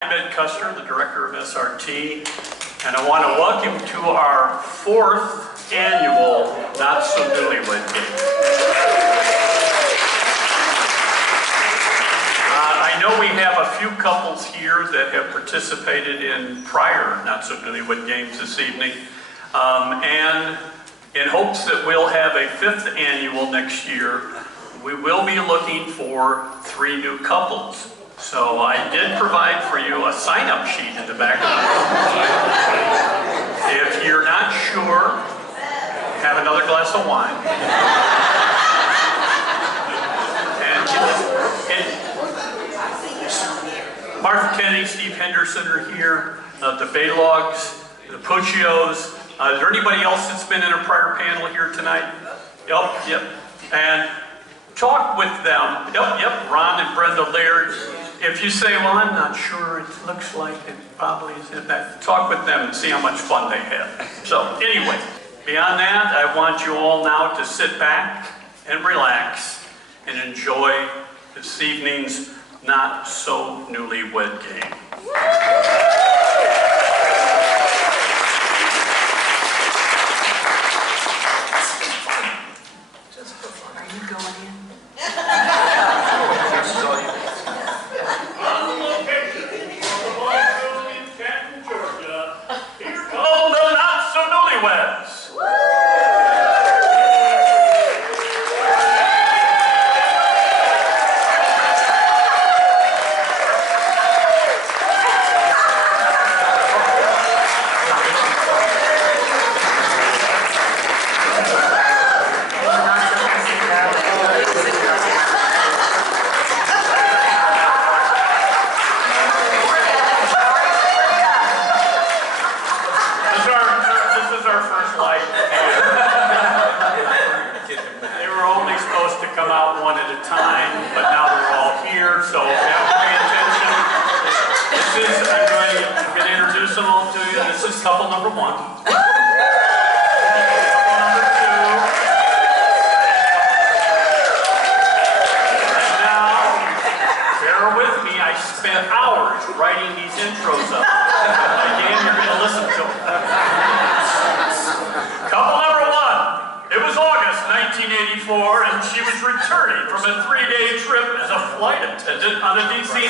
I'm Custer, the Director of SRT, and I want to welcome you to our 4th annual Not So Newlywed Game. I know we have a few couples here that have participated in prior Not So Newlywed Games this evening, and in hopes that we'll have a 5th annual next year, we will be looking for 3 new couples. So I did provide for you a sign-up sheet in the back of the room. If you're not sure, have another glass of wine. And Martha Kennedy, Steve Henderson are here, the Baylogs, the Puccios. Is there anybody else that's been in a prior panel here tonight? Yep. And talk with them. Yep, Ron and Brenda Laird. If you say, well, I'm not sure, it looks like it probably isn't that, talk with them and see how much fun they had. So anyway, beyond that, I want you all now to sit back and relax and enjoy this evening's Not So Newlywed Game. Just for fun. Are you going in? Couple number 1. Couple number 2. And now, bear with me, I spent hours writing these intros up. Again, you're going to listen to them. Couple number 1. It was August 1984, and she was returning from a 3-day trip as a flight attendant on a DC-9.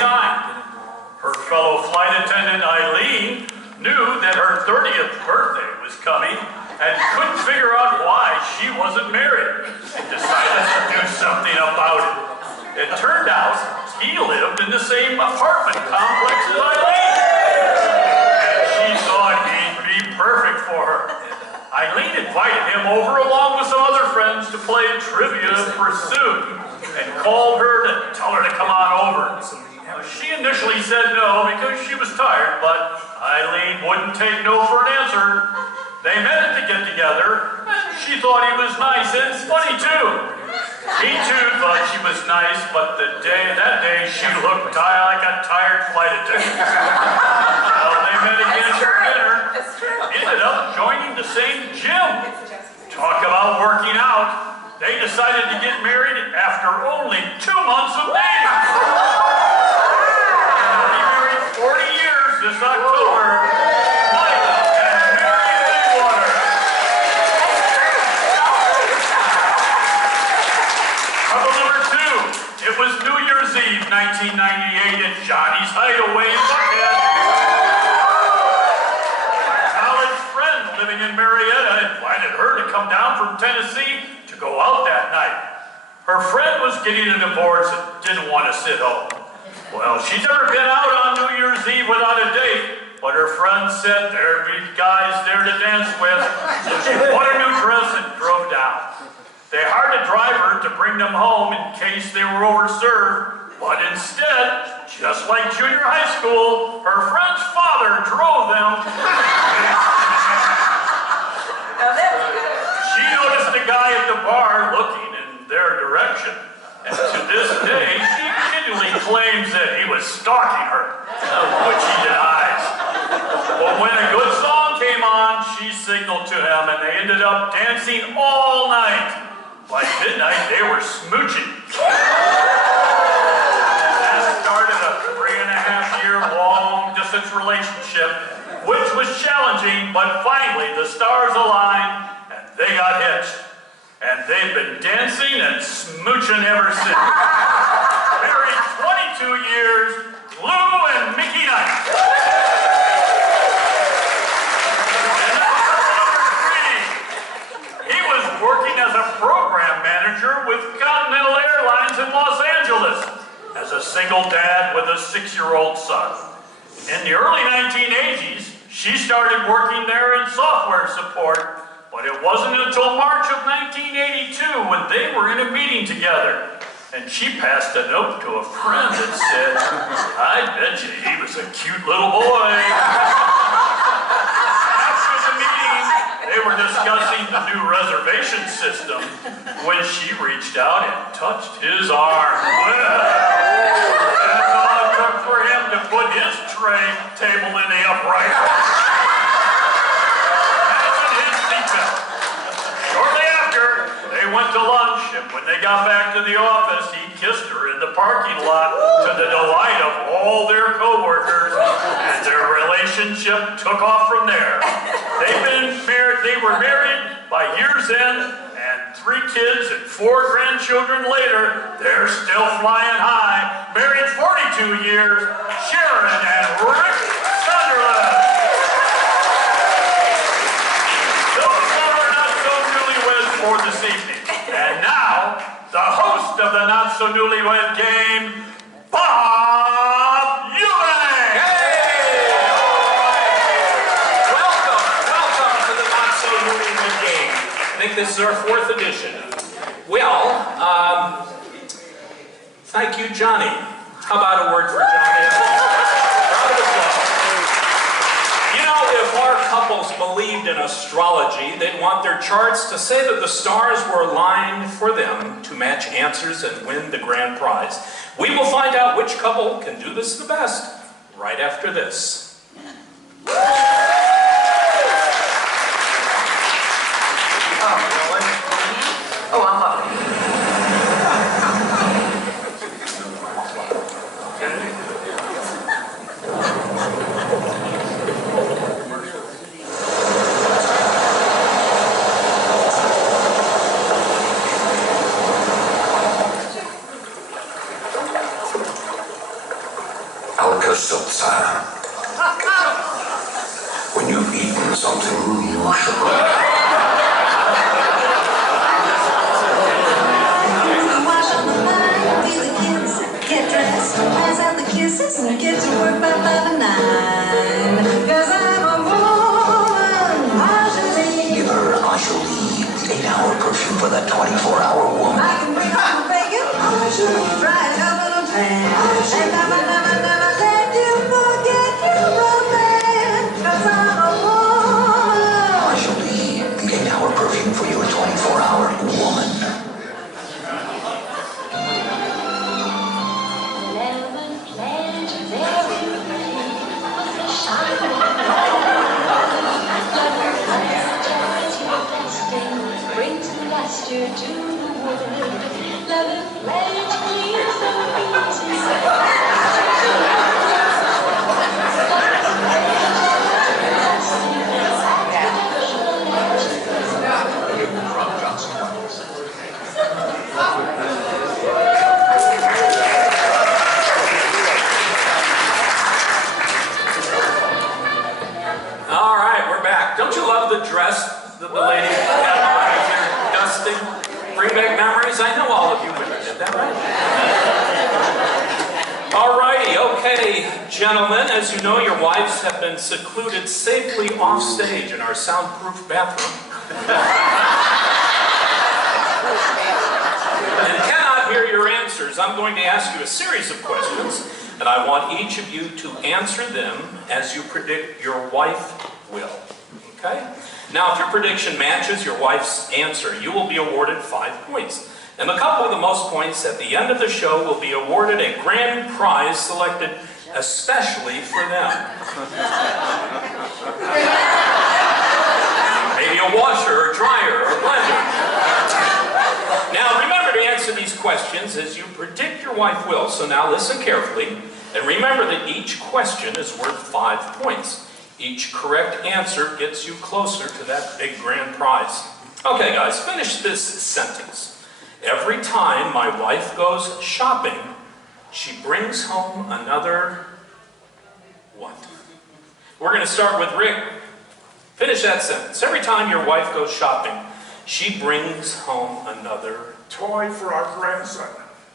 Her fellow flight attendant, Eileen, knew that her 30th birthday was coming and couldn't figure out why she wasn't married and decided to do something about it. It turned out he lived in the same apartment complex as Eileen, and she thought he'd be perfect for her. Eileen invited him over along with some other friends to play Trivia Pursuit and called her to tell her to come on over. She initially said no because she was tired, but Eileen wouldn't take no for an answer. They met to get together, and she thought he was nice and funny too. He too thought she was nice, but that day she looked like a tired flight attendant. Well, they met again for dinner, ended up joining the same gym. Talk about working out. They decided to get married after only 2 months of dating. 40 years this October, Mike and Mary Maywater. Couple number 2. It was New Year's Eve, 1998 at Johnny's Hideaway in Buckhead. A college friend living in Marietta invited her to come down from Tennessee to go out that night. Her friend was getting a divorce and didn't want to sit home. Well, she's never been out on New Year's Eve without a date, but her friend said there'd be guys there to dance with, so she bought a new dress and drove down. They hired a driver to bring them home in case they were overserved, but instead, just like junior high school, her friend's father drove them. She noticed a guy at the bar looking in their direction, and to this day, she claims that he was stalking her, which he denies. But when a good song came on, she signaled to him, and they ended up dancing all night. By midnight, they were smooching. That started a 3.5-year long this relationship, which was challenging, but finally the stars aligned and they got hitched. And they've been dancing and smooching ever since. Married 22 years, Lou and Mickey Knight. And number 3, he was working as a program manager with Continental Airlines in Los Angeles as a single dad with a 6-year-old son. In the early 1980s, she started working there in software support, but it wasn't until March of 1982 when they were in a meeting together. And she passed a note to a friend that said, "I bet you he was a cute little boy." After the meeting, they were discussing the new reservation system when she reached out and touched his arm. Well, that's all it took for him to put his tray table in the upright. Shortly after, they went to lunch, and when they got back to the office, he kissed her in the parking lot to the delight of all their co-workers, and their relationship took off from there. They were married by year's end, and 3 kids and 4 grandchildren later, they're still flying high. Married 42 years, Sharon and Rick Sunderland. For this evening. And now, the host of the Not So Newlywed Game, Bob Eubank! Hey! Welcome to the Not So Newlywed Game. I think this is our 4th edition. Well, thank you, Johnny. How about a word for Johnny? Round of applause. You know, if our couples believed in astrology, they'd want their charts to say that the stars were aligned for them to match answers and win the grand prize. We will find out which couple can do this the best right after this. Oh, I'm up. Alka-Seltzer. When you've eaten something you shouldn't. Wash up the line, feed the kids, get dressed, pass out the kisses, and get to work by 5 and 9. 'Cause I'm a woman, Marjorie. You heard Anjali, the 8-hour perfume for that 24-hour woman. I can bring home the bacon, Marjorie, fry it up in a pan. And never let you forget your romance. 'Cause I'm a woman. Anjali, the 8-hour perfume for your 24-hour woman. To the world, love and pledge, please don't be All right, we're back. Don't you love the dress that the lady had on here, dusting? Bring back memories. I know all of you women did that, right? All righty, okay, gentlemen. As you know, your wives have been secluded safely off stage in our soundproof bathroom. And cannot hear your answers. I'm going to ask you a series of questions, and I want each of you to answer them as you predict your wife will. Okay? Now, if your prediction matches your wife's answer, you will be awarded 5 points. And the couple with the most points at the end of the show will be awarded a grand prize selected especially for them. Maybe a washer, or dryer, or blender. Now, remember to answer these questions as you predict your wife will. So now listen carefully. And remember that each question is worth 5 points. Each correct answer gets you closer to that big grand prize. Okay, guys, finish this sentence. Every time my wife goes shopping, she brings home another what? We're going to start with Rick. Finish that sentence. Every time your wife goes shopping, she brings home another Toy for our grandson.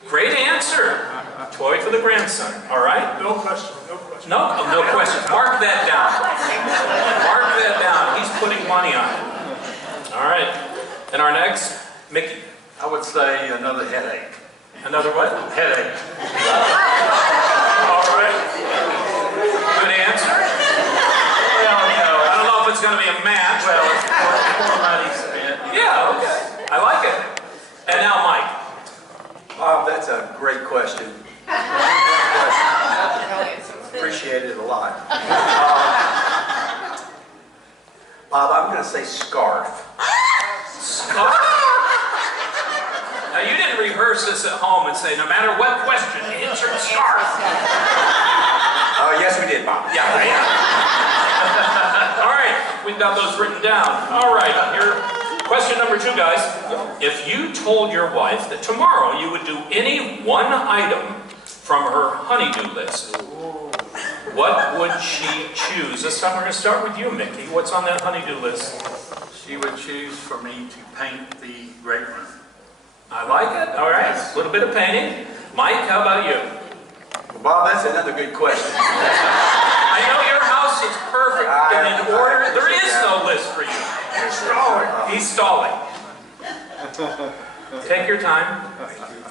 Great answer. Toy for the grandson. All right? No question, no question. No question. Mark that down. Mark that down. He's putting money on it. All right. And our next, Mickey. I would say another headache. Another what? Headache. All right. Good answer. Well, you know, I don't know if it's going to be a match. well, it's more money spent. Yeah, okay. I like it. And now Mike. Bob, that's a great question. Appreciate it a lot. Bob, I'm going to say scarf. Scarf? Now you didn't rehearse this at home and say, no matter what question, answer scarf. Yes, we did, Bob. Yeah. All right, we've got those written down. All right, here, question number 2, guys. If you told your wife that tomorrow you would do any one item from her honey-do list, what would she choose? This time we're going to start with you, Mickey. What's on that honey-do list? She would choose for me to paint the great room. I like it. All right, a little bit of painting. Mike, how about you? Bob, that's another good question. I know your house is perfect and in order. There is no list for you. You're stalling. He's stalling. Take your time.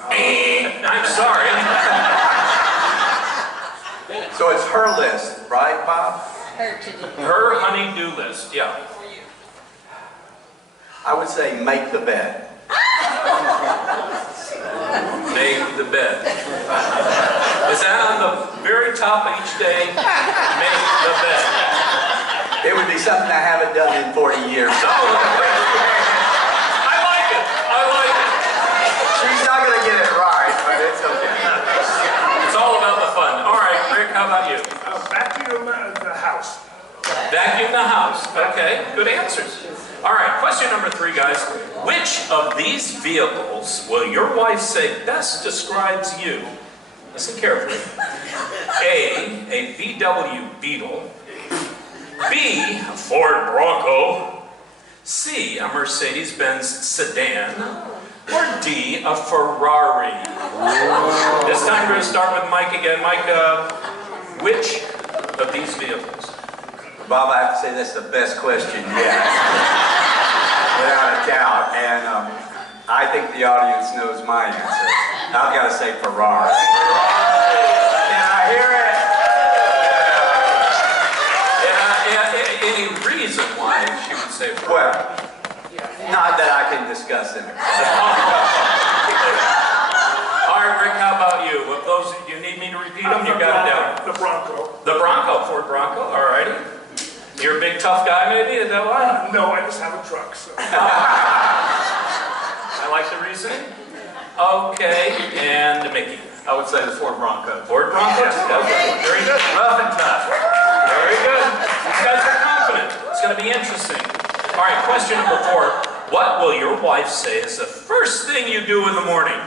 I'm sorry. So it's her list, right, Bob? Her honey-do list, yeah. I would say make the bed. Make the bed. Is that on the very top of each day? Make the bed. It would be something I haven't done in 40 years. I like it. I like it. She's not going to get it right, but it's okay. It's all about the fun. All right, Rick, how about you? Vacuum the house. Vacuum the house. Okay, good answers. All right, question number 3, guys. Which of these vehicles will your wife say best describes you? Listen carefully. A VW Beetle. B, a Ford Bronco. C, a Mercedes-Benz sedan. Or D, a Ferrari. This time we're going to start with Mike again. Mike, which of these vehicles? Bob, I have to say that's the best question yet. Without a doubt. And I think the audience knows my answer. I've got to say Ferrari. Can I hear it? Any reason why she would say Ferrari? Well, not that I can discuss it. All right, Rick, how about you? Of those, you need me to repeat them? You got it down. The Bronco. The Bronco, Ford Bronco, all righty. You're a big tough guy, maybe? Is that why? No, I just have a truck, so. I like the reasoning. Okay, and Mickey. I would say the Ford Bronco. Ford Bronco? Okay. Very good. Rough and tough. Very good. These guys are confident. It's going to be interesting. All right, question number 4. What will your wife say is the first thing you do in the morning?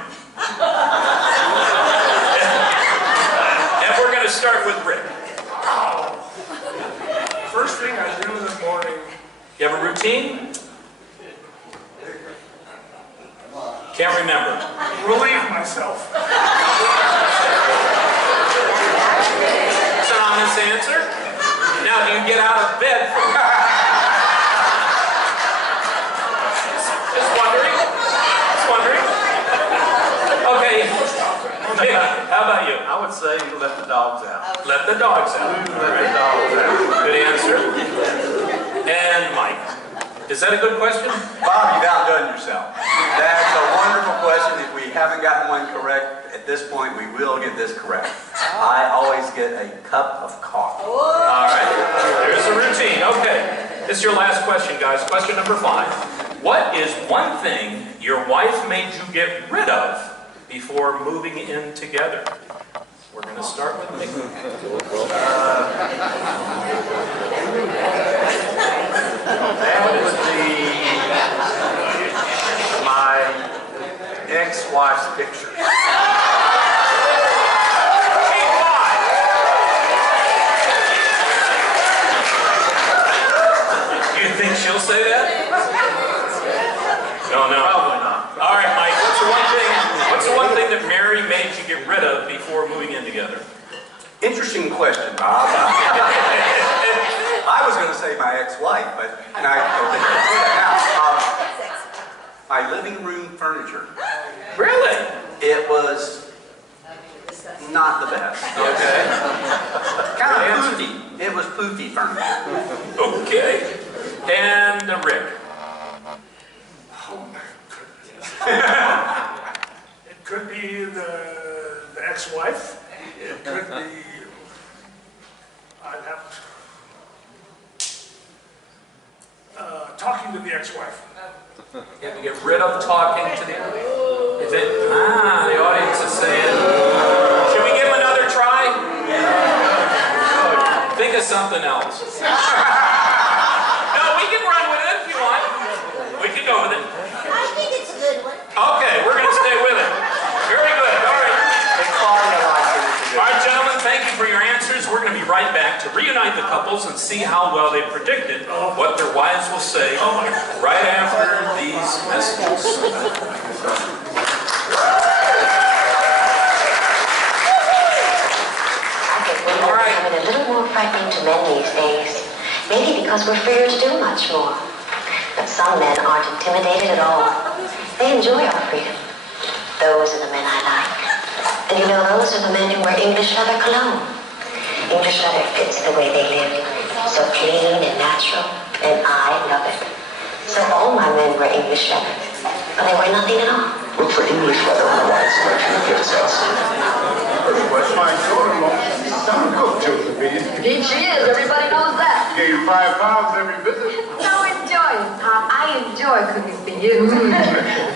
And we're going to start with Rick. First thing I do in the morning. You have a routine? Can't remember. Relieve myself. That's an honest answer. Now, do you get out of bed for Just wondering. Just wondering. Okay. Mickey, how about you? I would say let the dogs out. Let the dogs out. Let the dogs out. Good answer. And Mike. Is that a good question? Bob, you've outdone yourself. That's a wonderful question. If we haven't gotten one correct at this point, we will get this correct. I always get a cup of coffee. All right. There's a routine. Okay. This is your last question, guys. Question number 5. What is one thing your wife made you get rid of before moving in together? We're going going to start with Nick. That would be my ex-wife's picture. You think she'll say that? No. Probably not. All right, Mike, what's the one thing that Mary made you get rid of before moving in together? Interesting question, Bob. I was going to say my ex-wife, but I don't think that's it. Now, my living room furniture. Really? It was not the best. Okay. Kind of poofy. It was poofy furniture. Okay. And Rick. It could be the ex-wife. It could be, I'd have talking to the ex-wife. You have to get rid of talking to the... Is it? The audience is saying... Should we give him another try? Think of something else. No, we can run with it if you want. We can go with it. I think it's a good one. Okay, we're going to stay with it. Very good. All right. All right, gentlemen, thank you for your answers. We're going to be right back to reunite the couples and see how well they predicted what their wives will say right after these messages. All right. Becoming a little more frightening to men these days. Maybe because we're freer to do much more. But some men aren't intimidated at all. They enjoy our freedom. Those are the men I like. And you know, those are the men who wear English leather cologne. English leather fits the way they live. So clean and natural. And I love it. So all my men wear English leather. But they wear nothing at all. Look for English leather on the wide selection of gift sets. What's my daughter-in-law? Some cook, Josephine. Indeed she is. Everybody knows that. Gave you 5 pounds every visit. So enjoy it, Pop. I enjoy cooking for you.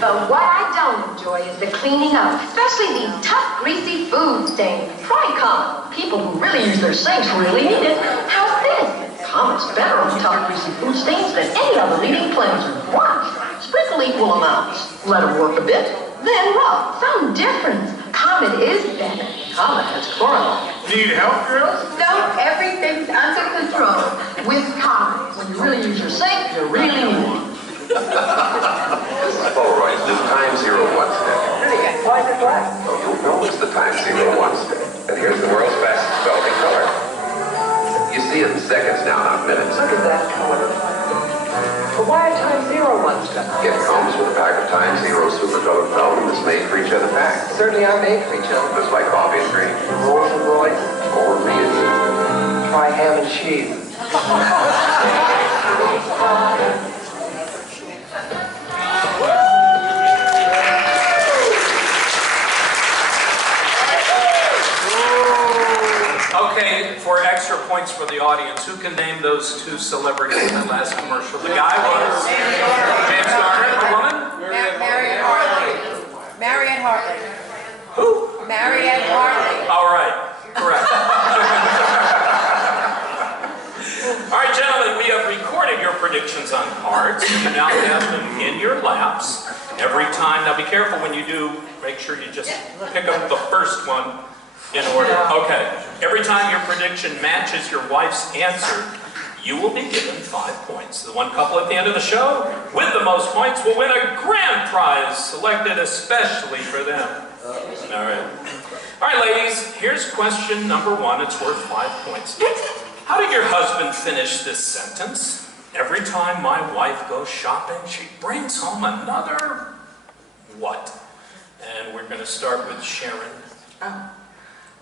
But what I don't enjoy is the cleaning up, especially these tough, greasy food stains. Try Comet. People who really use their sinks really need it. How's this? Comet's better on tough, greasy food stains than any other leading cleanser. Watch. Sprinkle equal amounts. Let them work a bit, then rub. Some difference. Comet is better. Comet has chlorine. Need help, girls? No, everything's under control with Comet. When you really use your sink, you really need it. All right, the time zero one step. Why is it black? Oh, you'll know it's the time zero one step. And here's the world's fastest developing color. You see it in seconds now, not minutes. Look at that color. But why a time zero one step? It comes with a pack of Time Zero Supercolor film that's made for each other pack. Certainly are made for each other. Just like coffee and cream. Rolls and Royce. Or Reese's. Try ham and cheese. Okay, for extra points for the audience, who can name those 2 celebrities in that last commercial? The guy was James Garner, the woman? Marian Hartley. Marian Hartley. Who? Marian Hartley. All right, correct. All right, gentlemen, we have recorded your predictions on cards. You now have them in your laps. Every time, now be careful when you do, make sure you just pick up the first one in order. Okay, every time your prediction matches your wife's answer, you will be given 5 points. The one couple at the end of the show with the most points will win a grand prize selected especially for them. All right. All right, ladies, here's question number 1. It's worth 5 points. How did your husband finish this sentence? Every time my wife goes shopping, she brings home another what? And we're going to start with Sharon.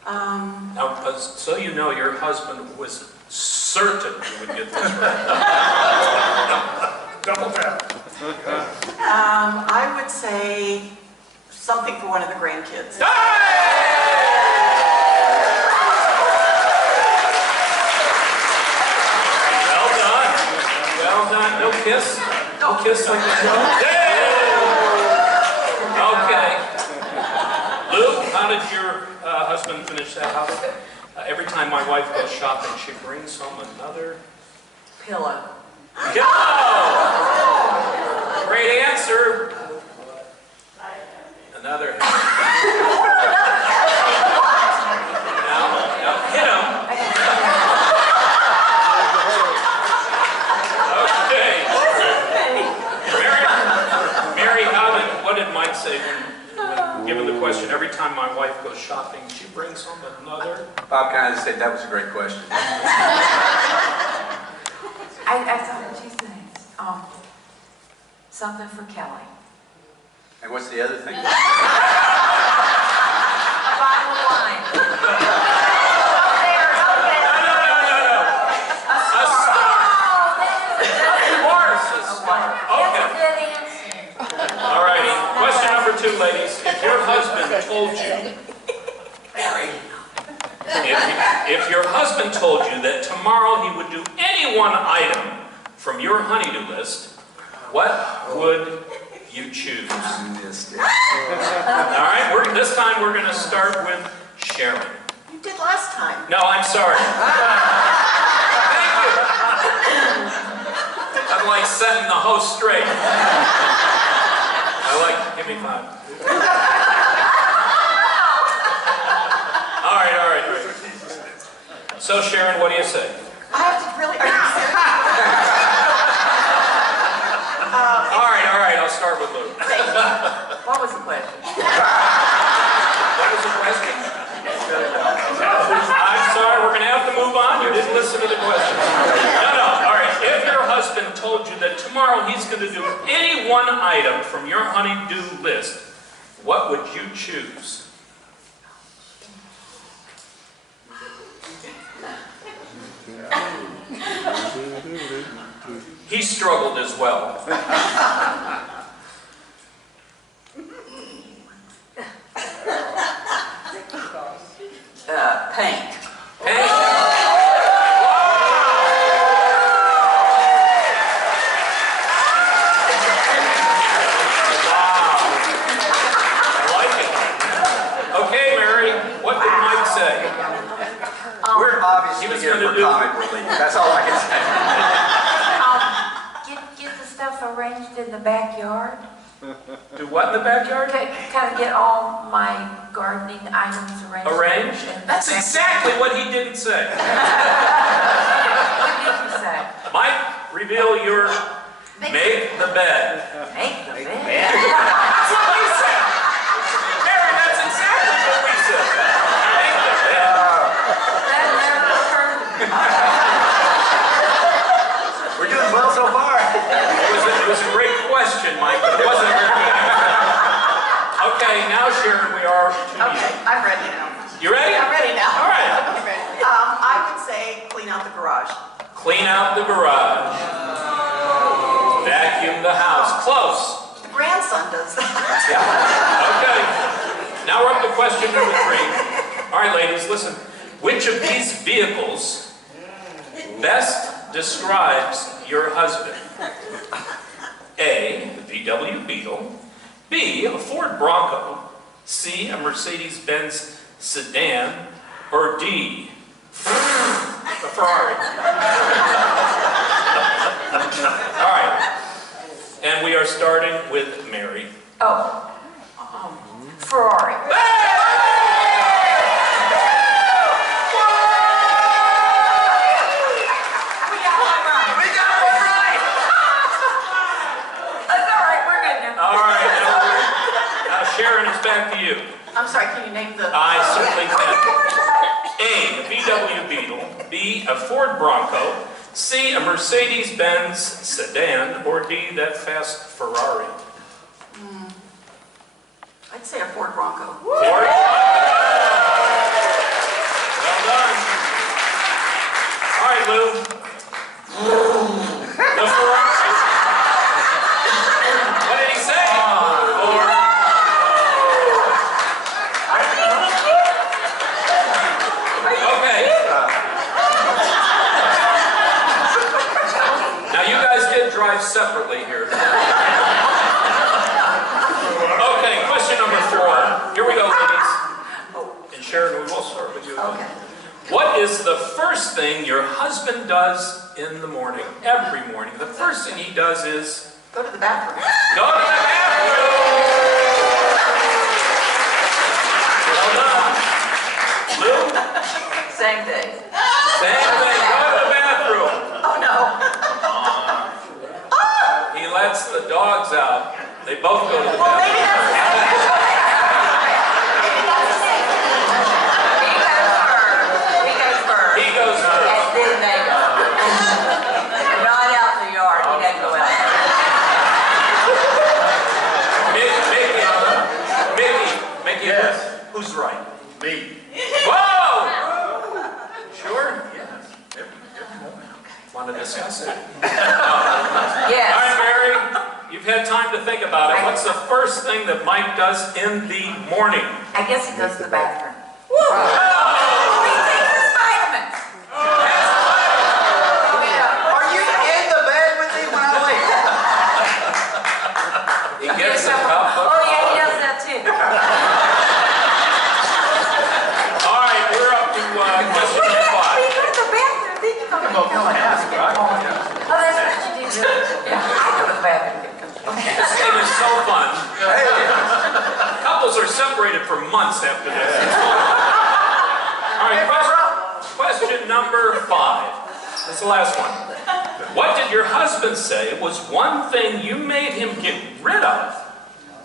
Now, so you know, your husband was certain you would get this right. Double tap. I would say something for one of the grandkids. Well done. Well done. No kiss? No kiss like this? Yeah! Okay. Luke, how did your husband husband finish that up? Every time my wife goes shopping, she brings home another Pillow. pillow. Great answer. Another. Now hit him. Okay. Mary, what did Mike say when given the question? Every time my wife goes shopping, she brings home another. Bob kind of said that was a great question. I thought two things. Something for Kelly. And what's the other thing? A bottle of wine. All righty. Question number 2, ladies. If your husband told you, if your husband told you that tomorrow he would do any one item from your honey-do list, what would you choose? All right. This time we're going to start with Sharon. You did last time. No, I'm sorry. Thank you. I'm like setting the host straight. Give me 5. All right. So Sharon, what do you say? I have to really. Are you serious? All right. I'll start with Lou. What was the question? What was the question? I'm sorry, we're going to have to move on. You didn't listen to the question. No. All right. If your husband told you that tomorrow he's going to do any one item from your honey-do list, what would you choose? He struggled as well. Paint. Paint. We're obviously here for comic relief. That's all I can say. Get the stuff arranged in the backyard. Do what in the backyard? Kind of get all my gardening items arranged. Arranged? That's exactly what he didn't say. What did you say? Mike, reveal your make the bed. Make the bed? That's what we said. Mary, that's exactly what we said. Make the bed. That never occurred to me. We're doing well so far. It was a great question, Mike, but it wasn't very good. Okay, now Sharon, we are to you. Okay, I'm ready now. You ready? I'm ready now. All right. I'm ready. I would say clean out the garage. Clean out the garage. Vacuum the house. Close. The grandson does that. Yeah. Okay. Now we're up to question number 3. All right, ladies, listen. Which of these vehicles best describes your husband? A, a VW Beetle. B, a Ford Bronco. C, a Mercedes-Benz sedan. Or D, a Ferrari. All right. And we are starting with Mary. Ferrari. Sharon, it's back to you. I'm sorry, can you name the... I certainly can. A, a VW Beetle. B, a Ford Bronco. C, a Mercedes-Benz sedan. Or D, that fast Ferrari. I'd say a Ford Bronco. Ford Bronco. Well done. All right, Lou. The Ferrari. What did he say? Drive separately here. Okay, question number 4. Here we go, ladies. I'll start with you. Okay. What is the first thing your husband does in the morning? Every morning. The first thing he does is Go to the bathroom. go to the bathroom. Well done. Lou? Same thing. Same thing. Go to the bathroom. Oh, no. He lets the dogs out. They both go to the Well, bathroom. maybe that's the same. Maybe that's the same. He goes first. He goes first. And then they go. Not out in the yard. He doesn't go out. Mickey, Yes. who's right? Me. Whoa! Sure? Yes. Every moment. Want to discuss it? Yes. All right, Mary, you've had time to think about it. What's the first thing that Mike does in the morning? I guess he goes to the bathroom. Oh! He takes his vitamins. Are you in the bed with me when I wake? He gets a cup of Oh, yeah, he does that too. All right, we're up to question number 5. When you go to the bathroom, then you come Well, come on, ask, right? Oh, that's what you do. Yeah, I go to the bathroom. This game is so fun. Couples are separated for months after this. It's fun. All right, question number 5. This is the last one. What did your husband say was one thing you made him get rid of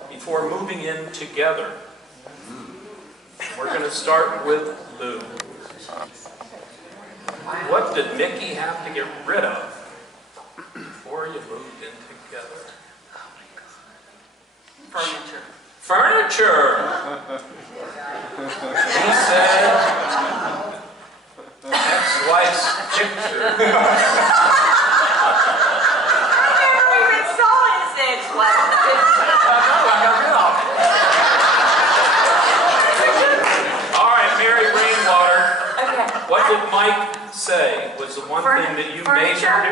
before moving in together? We're going to start with Lou. What did Mickey have to get rid of before you moved in together? Furniture. Furniture! He said, ex-wife's picture. I never even saw his ex-wife. All right, Mary Rainwater, Okay. what did Mike say was the one thing that you made him do?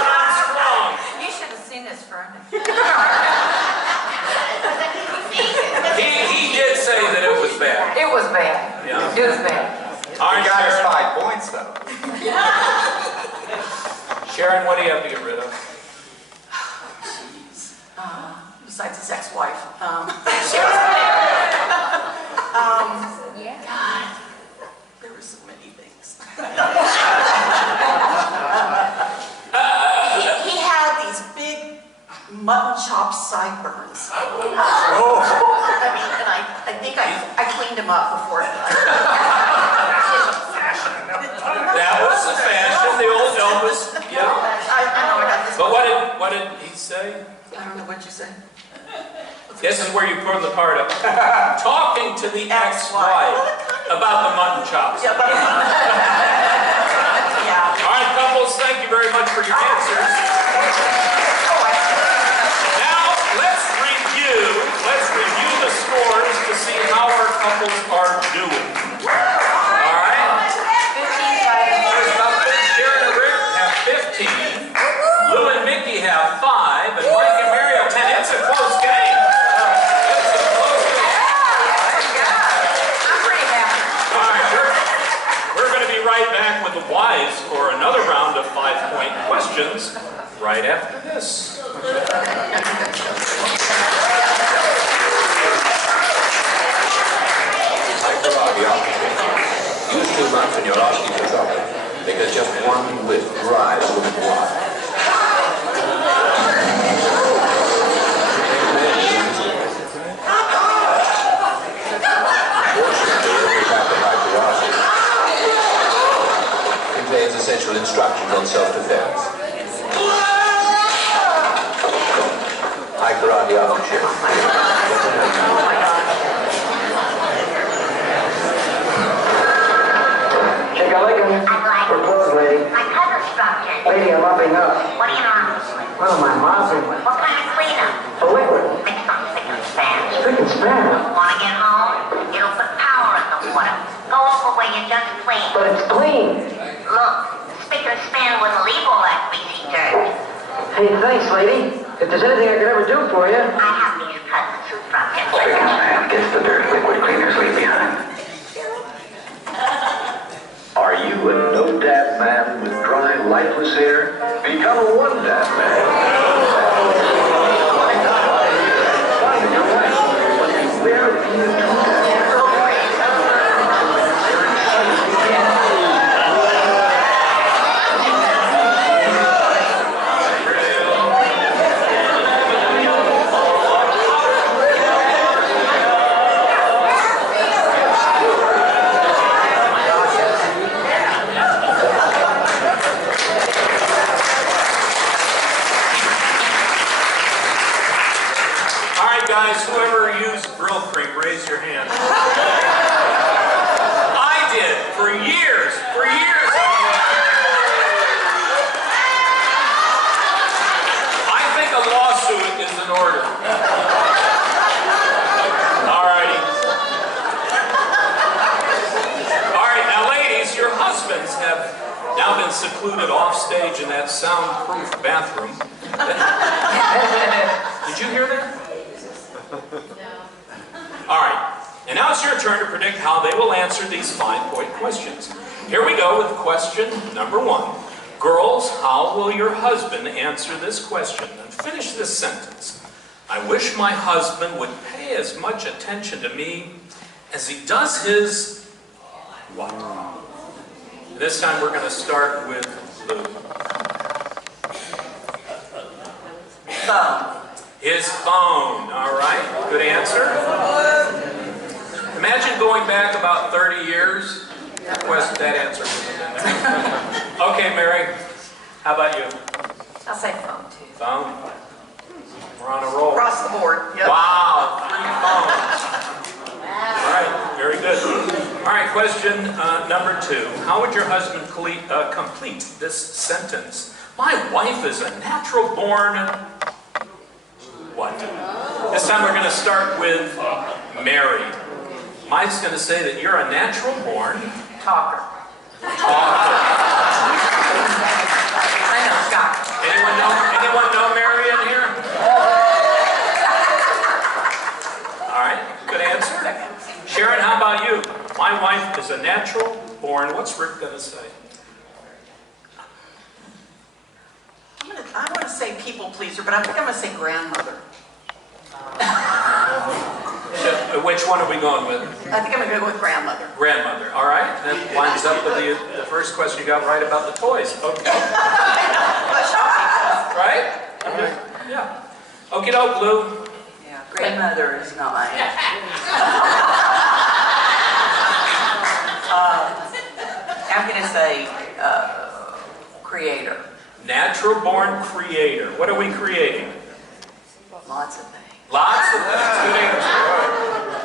You should have seen his furniture. He did say that it was bad. It was bad. Yeah. It was bad. All You right, got us Sharon. 5 points though. Sharon, what do you have to get rid of? Besides his ex-wife. God, there were so many things. He had these big mutton chop sideburns. I mean, and I think I cleaned him up before. That was the fashion, the old Elvis. Yeah. I know I got this. But what did he say? I don't know what you said. This is where you put the part up. Talking to the ex-wife about the mutton chops. Yeah, but yeah. All right, couples, thank you very much for your answers. Now, let's review the scores to see how our couples are doing. All right? First up, Sharon and Rick have 15. Lou and Mickey have 5. And Mike and Mary have 10. It's a close game. Right back with the wives for another round of 5-point questions right after this. Use too much and you're asking for trouble, because just one whiff drives a woman wild. Contains essential instructions on self-defense. High karate armchair. Chicken-licken. We're closed, lady. My cousin's structure. Lady, I'm mopping up. What do you know? What am I mopping? What kind of cleanup? A liquid. Mix some spick and span. Spick and span. Want to get home? It'll put power in the water. Go over where you just cleaned. But it's clean. Look, spick and span wouldn't leave all that greasy dirt. Hey, thanks, lady. It there's anything I could ever do for you... I have these cuts from Chicken man gets the dirt liquid cleaners leave behind. Are you a no-dab man with dry, lifeless hair? Become a one-dab man. Find your wife when you wear a two-dab. Guys, whoever used Brill Cream, raise your hand. I did, for years. I think a lawsuit is in order. All righty. All right, now ladies, your husbands have now been secluded off stage in that soundproof bathroom. Did you hear that? All right, and now it's your turn to predict how they will answer these 5-point questions. Here we go with question number 1. Girls, how will your husband answer this question? And finish this sentence. I wish my husband would pay as much attention to me as he does his... what? This time we're going to start with Lou. Phone. His phone, all right. Good answer. Imagine going back about 30 years. That answer wasn't in there. Okay, Mary, how about you? I'll say phone too. Phone. We're on a roll. Across the board. Yep. Wow, 3 phones. All right, very good. All right, question number 2. How would your husband complete this sentence? My wife is a natural-born... what? This time we're going to start with Mary. Mike's going to say that you're a natural-born Talker. I know, Scott. Anyone know Mary in here? All right, good answer. Sharon, how about you? My wife is a natural-born. What's Rick going to say? I want to say people pleaser, but I think I'm going to say grandmother. Which one are we going with? I think I'm going to go with grandmother. Grandmother. All right. That lines up with the first question you got right about the toys. Okay. Right? Yeah. Okie doke, Lou. Yeah, grandmother is not mine. I'm going to say creator. Natural-born creator. What are we creating? Lots of things. Lots of things. Good answer.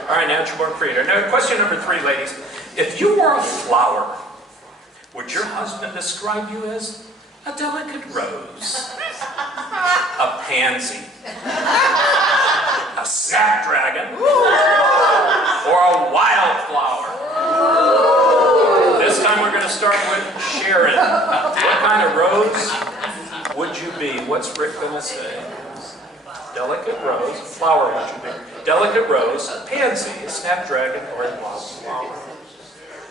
All right, natural-born creator. Now, question number 3, ladies. If you were a flower, would your husband describe you as a delicate rose, a pansy, a snapdragon, or a wildflower? This time we're going to start with Sharon. What kind of rose would you be? What's Rick going to say? Delicate rose, flower would you be? Delicate rose, pansy, snapdragon, or wildflower?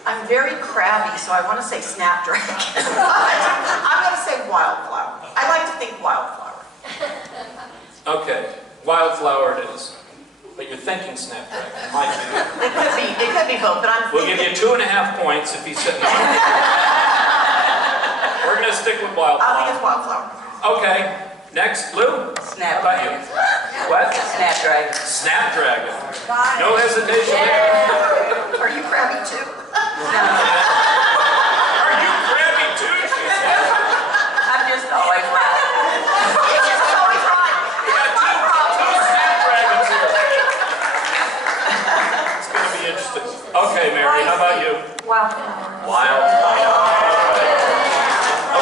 I'm very crabby, so I want to say snapdragon. I'm going to say wildflower. I like to think wildflower. Okay, wildflower it is. But you're thinking snapdragon. It might be. It could be both, but I'm We'll give you 2.5 points if he's sitting on it. We're going to stick with wildflower. I think it's wildflower. Okay, next, Lou. How about you? What? Snapdragon. Snapdragon. No hesitation there. Are you crabby too? No. Are you crabby too? I'm just always right. It's just always right. We got two snapdragons here. It's going to be interesting. Okay, Mary, how about you? Wildflower.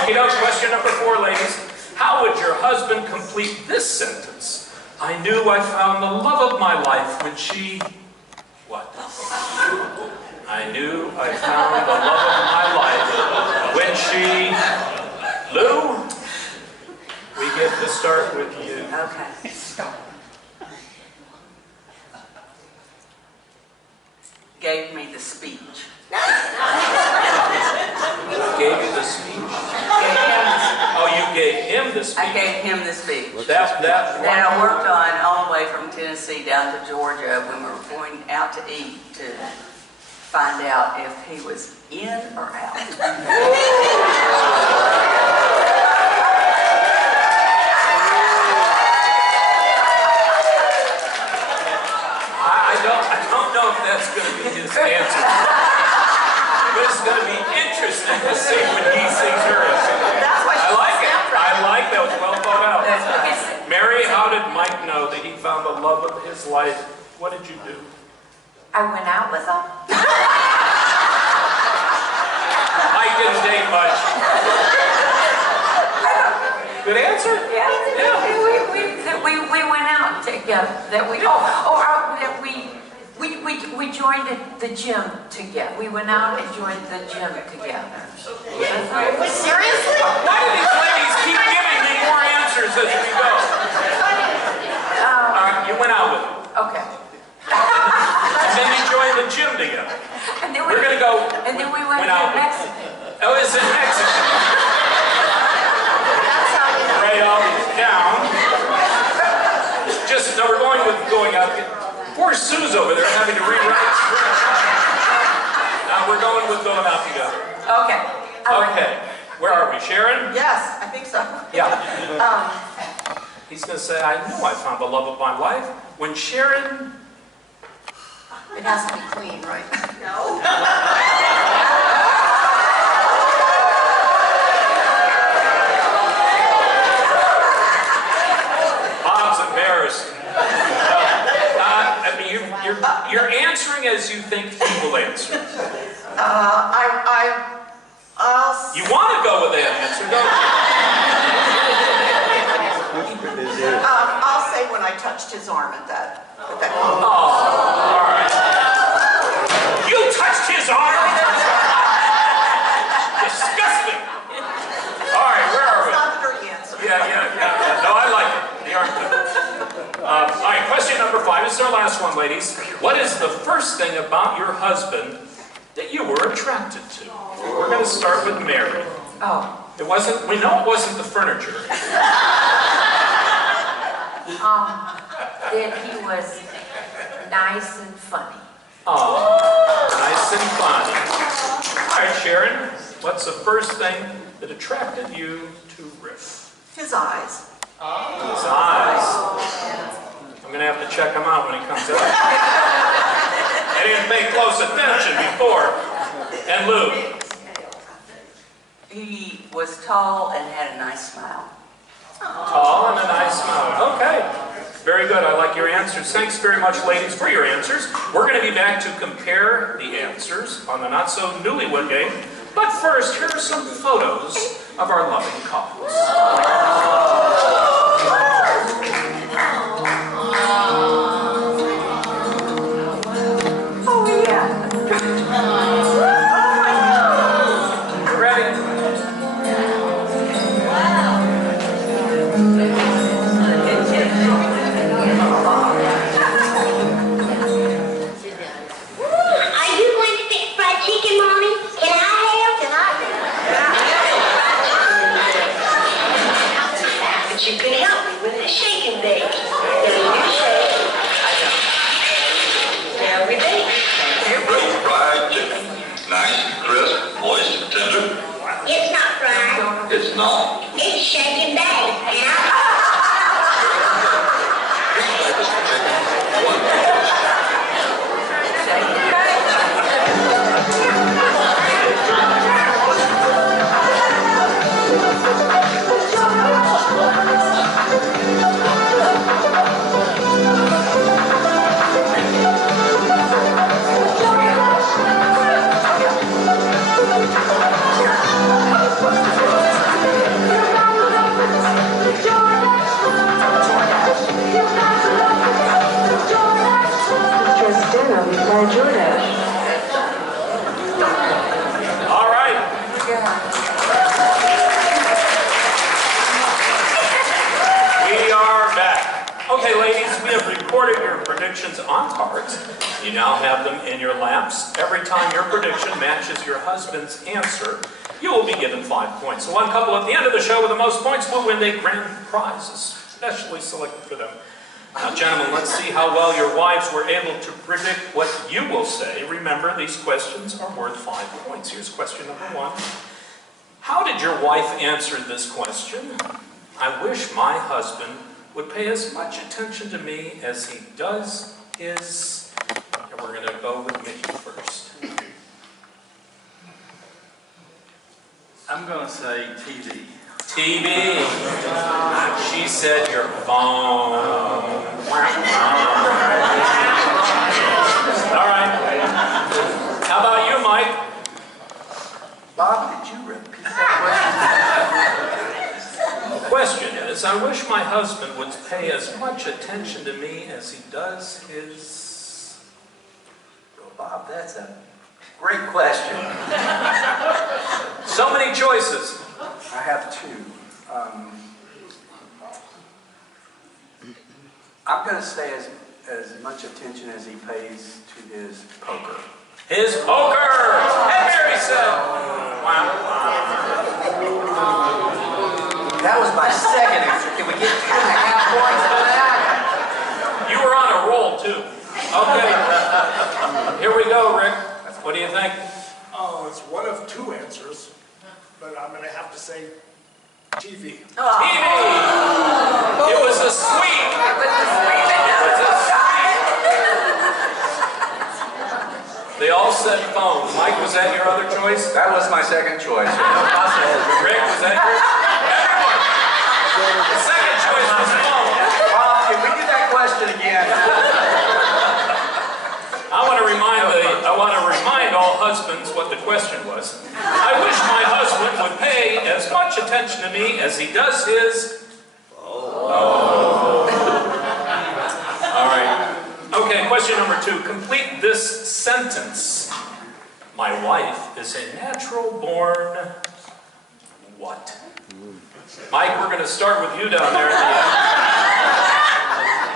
Okay, now question number 4, ladies. How would your husband complete this sentence? I knew I found the love of my life when she... what? I knew I found the love of my life when she... Lou? We get to start with you. Okay. Gave me the speech. Gave you the speech? Gave him the Oh, you gave him the speech? I gave him the speech. That That I worked on all the way from Tennessee down to Georgia when we were going out to eat to find out if he was in or out. I don't know if that's going to be his answer. But it's going to be interesting to see when he sings hers. That's what I like it. I like that. It was well thought out. Mary, how did Mike know that he found the love of his life? What did you do? I went out with him. Mike didn't date much. Good answer? Yeah. We went out together. That we joined the gym together. We went out and joined the gym together. Seriously? Why do these ladies keep giving me more answers as we go? All right, you went out with him. Okay. And then you joined the gym together. And then We're going to go. And then we went out to Mexico. Oh, it's in Mexico. That's how you know. Write all these down. Just, no, we're going out. Poor Sue's over there having to rewrite scripts. Now we're going out together. Okay. Okay. Where are we? Sharon? Yes, I think so. Yeah. He's going to say, I know I found the love of my life. When Sharon... It has to be clean, right? No. Bob's embarrassed. I mean, you're answering as you think he will answer. You want to go with that answer, don't you? I'll say when I touched his arm at that. Oh, all right. You touched his arm? Disgusting. All right, where are we? It's not the dirty answer. Yeah. No, I like it. The arm touch. All right, question number 5. This is our last one, ladies. What is the first thing about your husband that you were attracted to? We're going to start with Mary. Oh. It wasn't, we know it wasn't the furniture. That he was nice and funny. Oh, nice and funny. All right, Sharon, what's the first thing that attracted you to Rick? His eyes. His eyes. I'm going to have to check him out when he comes out. I didn't pay close attention before. And Lou? He was tall and had a nice smile. Tall and a nice smile. Okay. Very good. I like your answers. Thanks very much, ladies, for your answers. We're going to be back to compare the answers on the Not So Newlywed Game. But first, here are some photos of our loving couples. Oh, yeah. Ready? Are you going to fix fried chicken, Mommy? Can I help? But you can help me with the shaking bake. Now you shake. Now we bake. Fried chicken. Nice and crisp, moist and tender. It's not fried. It's not. It's shaking bake. All right. ladies, we have recorded your predictions on cards. You now have them in your laps. Every time your prediction matches your husband's answer, you will be given 5 points. So one couple at the end of the show with the most points will win a grand prize, especially selected for them. Now, gentlemen, let's see how well your wives were able to predict what you will say. Remember, these questions are worth 5 points. Here's question number 1. How did your wife answer this question? I wish my husband would pay as much attention to me as he does his... And we're going to go with Mickey first. I'm going to say TV. TV. She said your phone. All right. How about you, Mike? Bob, did you repeat that The question is, I wish my husband would pay as much attention to me as he does his... Well, Bob, that's a great question. So many choices. I have 2. I'm going to say as much attention as he pays to his poker. His poker! And Mary said... That was my second answer. Can we get 2.5 points for that? You were on a roll, too. Okay. Here we go, Rick. What do you think? Oh, it's one of 2 answers, but I'm going to have to say TV. TV! It was a sweep! They all said phone. Mike, was that your other choice? That was my second choice. Rick, was that yours? Everyone! The second choice was phone. Bob, can we do that question again? I want to remind all husbands what the question was. I wish my husband would pay as much attention to me as he does his... Oh. All right. Okay, question number 2. Complete this sentence. My wife is a natural-born... what? Mike, we're going to start with you down there at the end.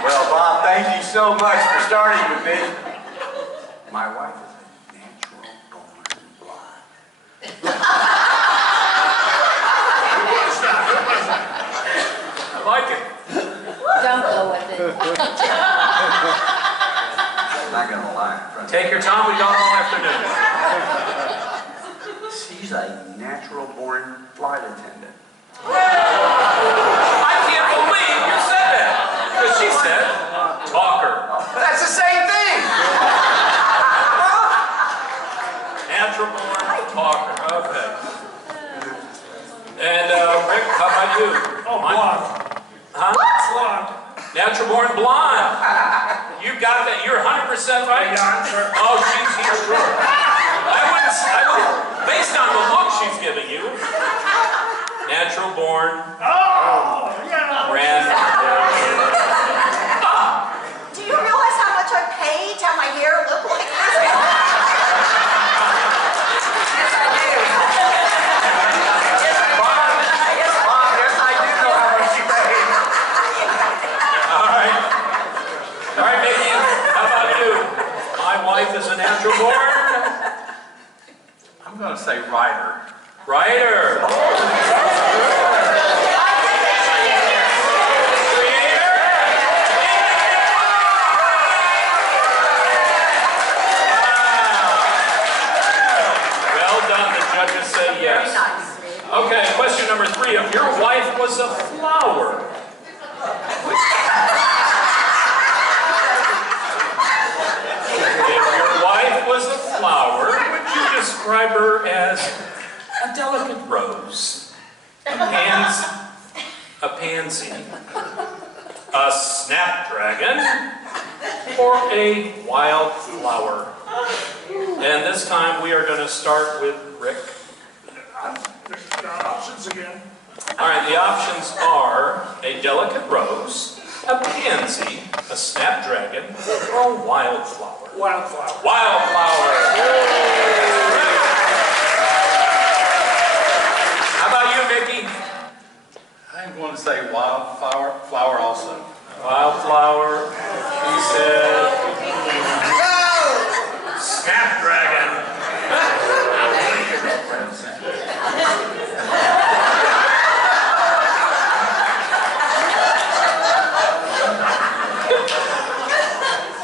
Well, Bob, thank you so much for starting with me. My wife is a natural-born blonde. I like it. Don't go with it. I'm not going to lie. Take your time, we got all afternoon. She's a natural-born flight attendant. I can't believe you said that. Because she said, talker. That's the same thing! Natural-born talker. Okay. And Rick, how about you? Oh, blonde. Huh? Blonde. Natural-born blonde. You got that. You're 100% right? Yeah, I'm sure. Oh, she's sure. I wouldn't, based on the look she's giving you, natural-born, Oh, yeah. Do you realize how much I pay to have my hair look like this? Yes, I do. Bob, yes, I do know how much you pay. All right. All right, Mickey, how about you? My wife is a natural-born. I'm going to say writer. Writer. Well done, the judges say yes. Very nice. Okay, question number 3. If your wife was a flower, would you describe her as a delicate rose, a pansy, a snapdragon, or a wildflower? And this time we are going to start with Rick. The options again. All right, the options are a delicate rose, a pansy, a snapdragon, or a wildflower. Wildflower. Wildflower. How about you, Mickey? I'm going to say wildflower also. Wildflower. She said Snapdragon.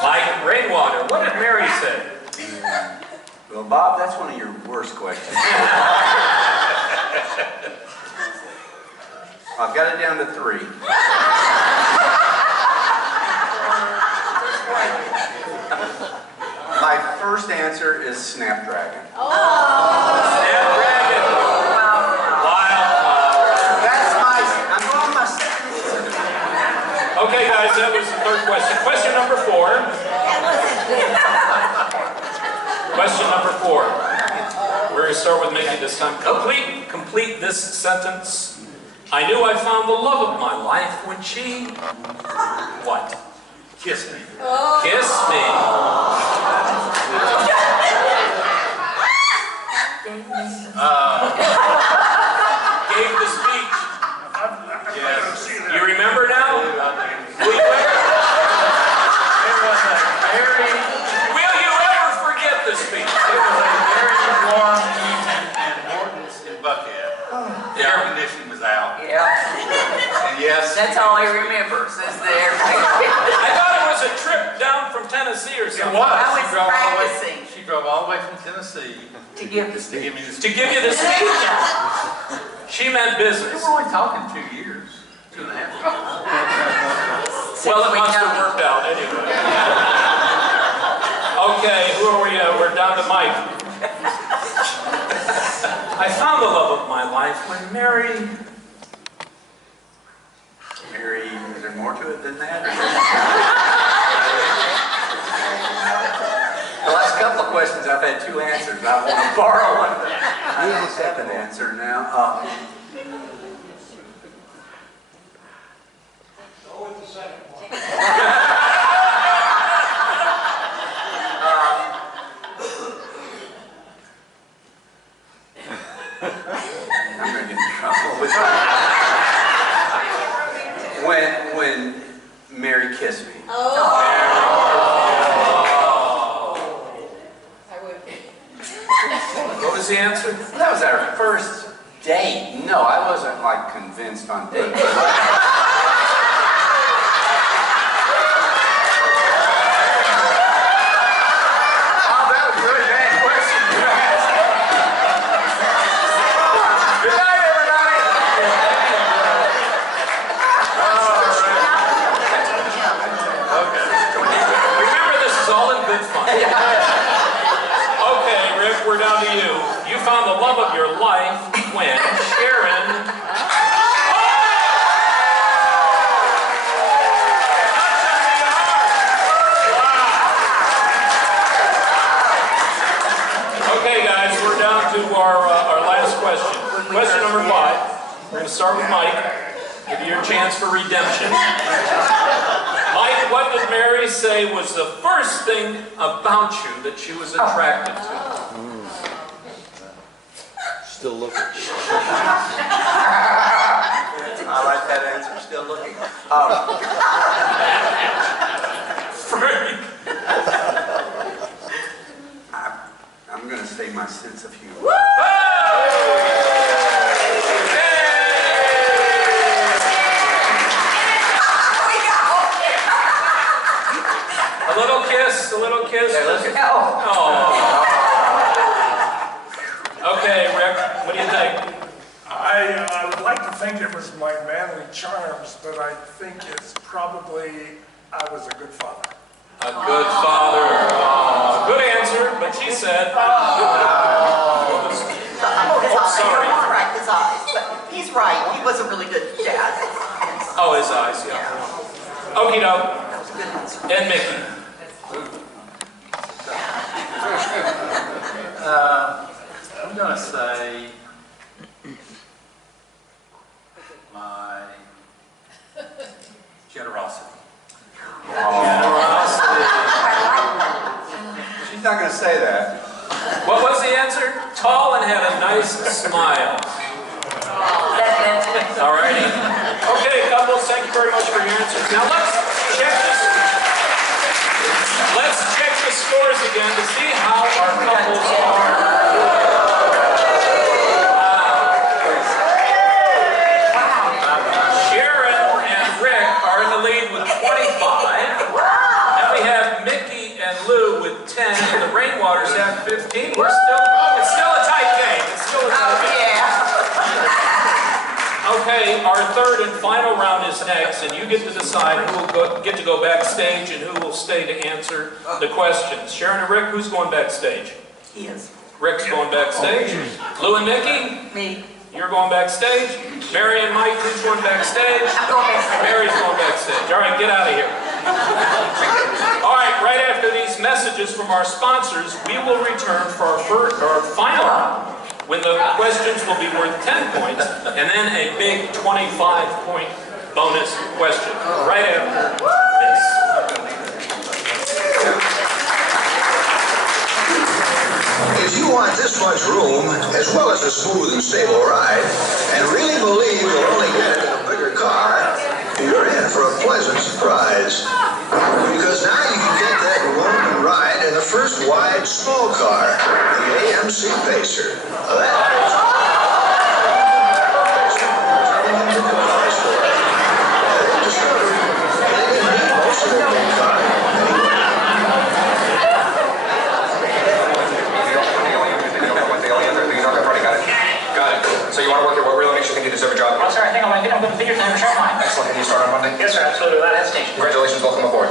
Mike Rainwater. What did Mary say? Well, Bob, that's one of your worst questions. I've got it down to 3. My first answer is Snapdragon. Snapdragon. Wildflower. I'm going my second answer. Okay, guys, that was the third question. Question number 4. Question number 4. We're going to start with Mickey this time. Complete this sentence. I knew I found the love of my life when she... What? Kiss me. Kiss me. Gave the speech. Yes. You remember now? Will you ever forget the speech? It was a very warm evening in Morton's in Buckhead. The air conditioning was out. Yeah. And yes. That's all he remembers is the air I thought it was a trip down from Tennessee or It something. was. I was She drove all the way- practicing. She drove all the way from Tennessee to give the to give me the To give you the speech. She meant We business. were only talking 2 years, 2.5 years. Well, it must have worked out anyway. Okay, who are we? We're down to Mike. I found the love of my life when Mary... Mary, is there more to it than that? The last couple of questions, I've had 2 answers. I want to borrow one. I have a second answer now. Go with the second one. I'm going to get in trouble with when Mary kissed me. What was the answer? That was our first date. No, I wasn't like convinced on date. Okay, Rick, we're down to you. You found the love of your life when Sharon... Okay, guys, we're down to our last question. Question number 5. We're going to start with Mike. Give you your chance for redemption. Mike, what did Mary say was the first thing about you that she was attracted to? Still looking. I like that answer. Still looking. Frank. I'm going to say my sense of humor. A little kiss, a little kiss. Hey, look at Oh. Okay, Rick, what do you think? I would like to think it was my manly charms, but I think it's probably I was a good father. A good father. Oh, good answer, but she said... Sorry. Crack his eyes, but he's right. He was a really good dad. Oh, his eyes, yeah. Okie doke. That was a good answer. And Mickey. I'm going to say my generosity. She's not going to say that. What was the answer? Tall and had a nice smile. All righty. Okay, couples, thank you very much for your answers. answers. Now let's check the scores again to see how our couples are. Sharon and Rick are in the lead with 25. Then we have Mickey and Lou with 10, and the Rainwaters have 15. It's still a tight game. It's still a tight game. Okay, our third and final round is next, and you get to decide who will get to go backstage and who will stay to answer the questions. Sharon and Rick, who's going backstage? He is. Rick's going backstage. Lou and Mickey? Me. You're going backstage. Mary and Mike, who's going backstage? I'm going backstage. Mary's going backstage. All right, get out of here. All right, right after these messages from our sponsors, we will return for our final round, when the questions will be worth 10 points, and then a big 25-point bonus question. Right after this. If you want this much room, as well as a smooth and stable ride, and really believe you'll only get it in a bigger car, you're in for a pleasant surprise. Because now you can get that room and ride in the first wide small car, the AMC Pacer. So you want to work your work really make sure you can do this every job? Well, sir, I think I'm going to get a good figure time for short time. Excellent. Can you start on Monday? Yes, sir, absolutely, without hesitation. Congratulations, welcome aboard.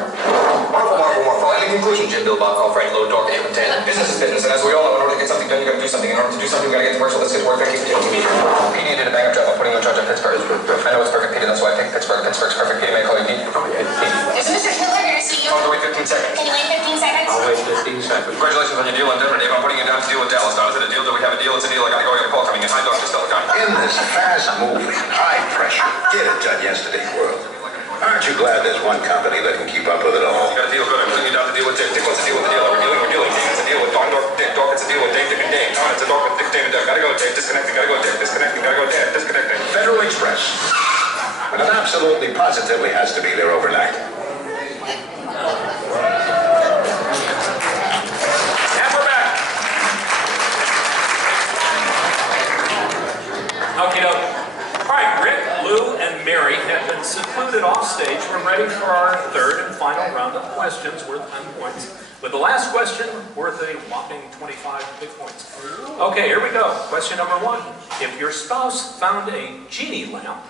Wonderful. And in conclusion, Jim, Bill, Bob, call Frank, Low, Dork, Abe, and Tan. Business is business, and as we all know, in order to get something done, you got to do something. In order to do something, we got to get to work, so let's get to work. Thank you. Petey did a bang-up job of putting you in charge of Pittsburgh. I know it's perfect, Petey, that's why I picked Pittsburgh. Pittsburgh's perfect. Petey, may I call you Pete? Is Mr. Hitler here to see you? Oh, wait 15 seconds. Can you wait 15 seconds? I'll wait 15 seconds. Congratulations on your deal in Denver, Dave. I'm putting you down to deal with Dallas. Now, is it a deal? Do we have a deal? It's a deal. I gotta go. I got a call coming in. Hi, Dr. Stella. In this fast-moving, high-pressure, get-it-done-yesterday world, aren't you glad there's one company that can keep up with it all? You got a deal, good. I'm putting you down to deal with Dick. Dick, what's the deal with the deal? We're dealing. Dave, it's a deal with Don, Dork, Dick. Dork, it's a deal with Dave, Dick, and Dave. Don, it's a Dork with Dick, Dave, and Doug. Gotta go, Dave. Disconnecting. Gotta go, Dave. Disconnecting. Gotta go, Dave. Disconnecting. Federal Express. And it absolutely positively has to be there overnight. And we're back. Okie doke. All right, Rick, Lou, and Mary have been secluded off stage. We're ready for our third and final round of questions worth 10 points. With the last question worth a whopping 25 big points. Okay, here we go. Question number 1. If your spouse found a genie lamp,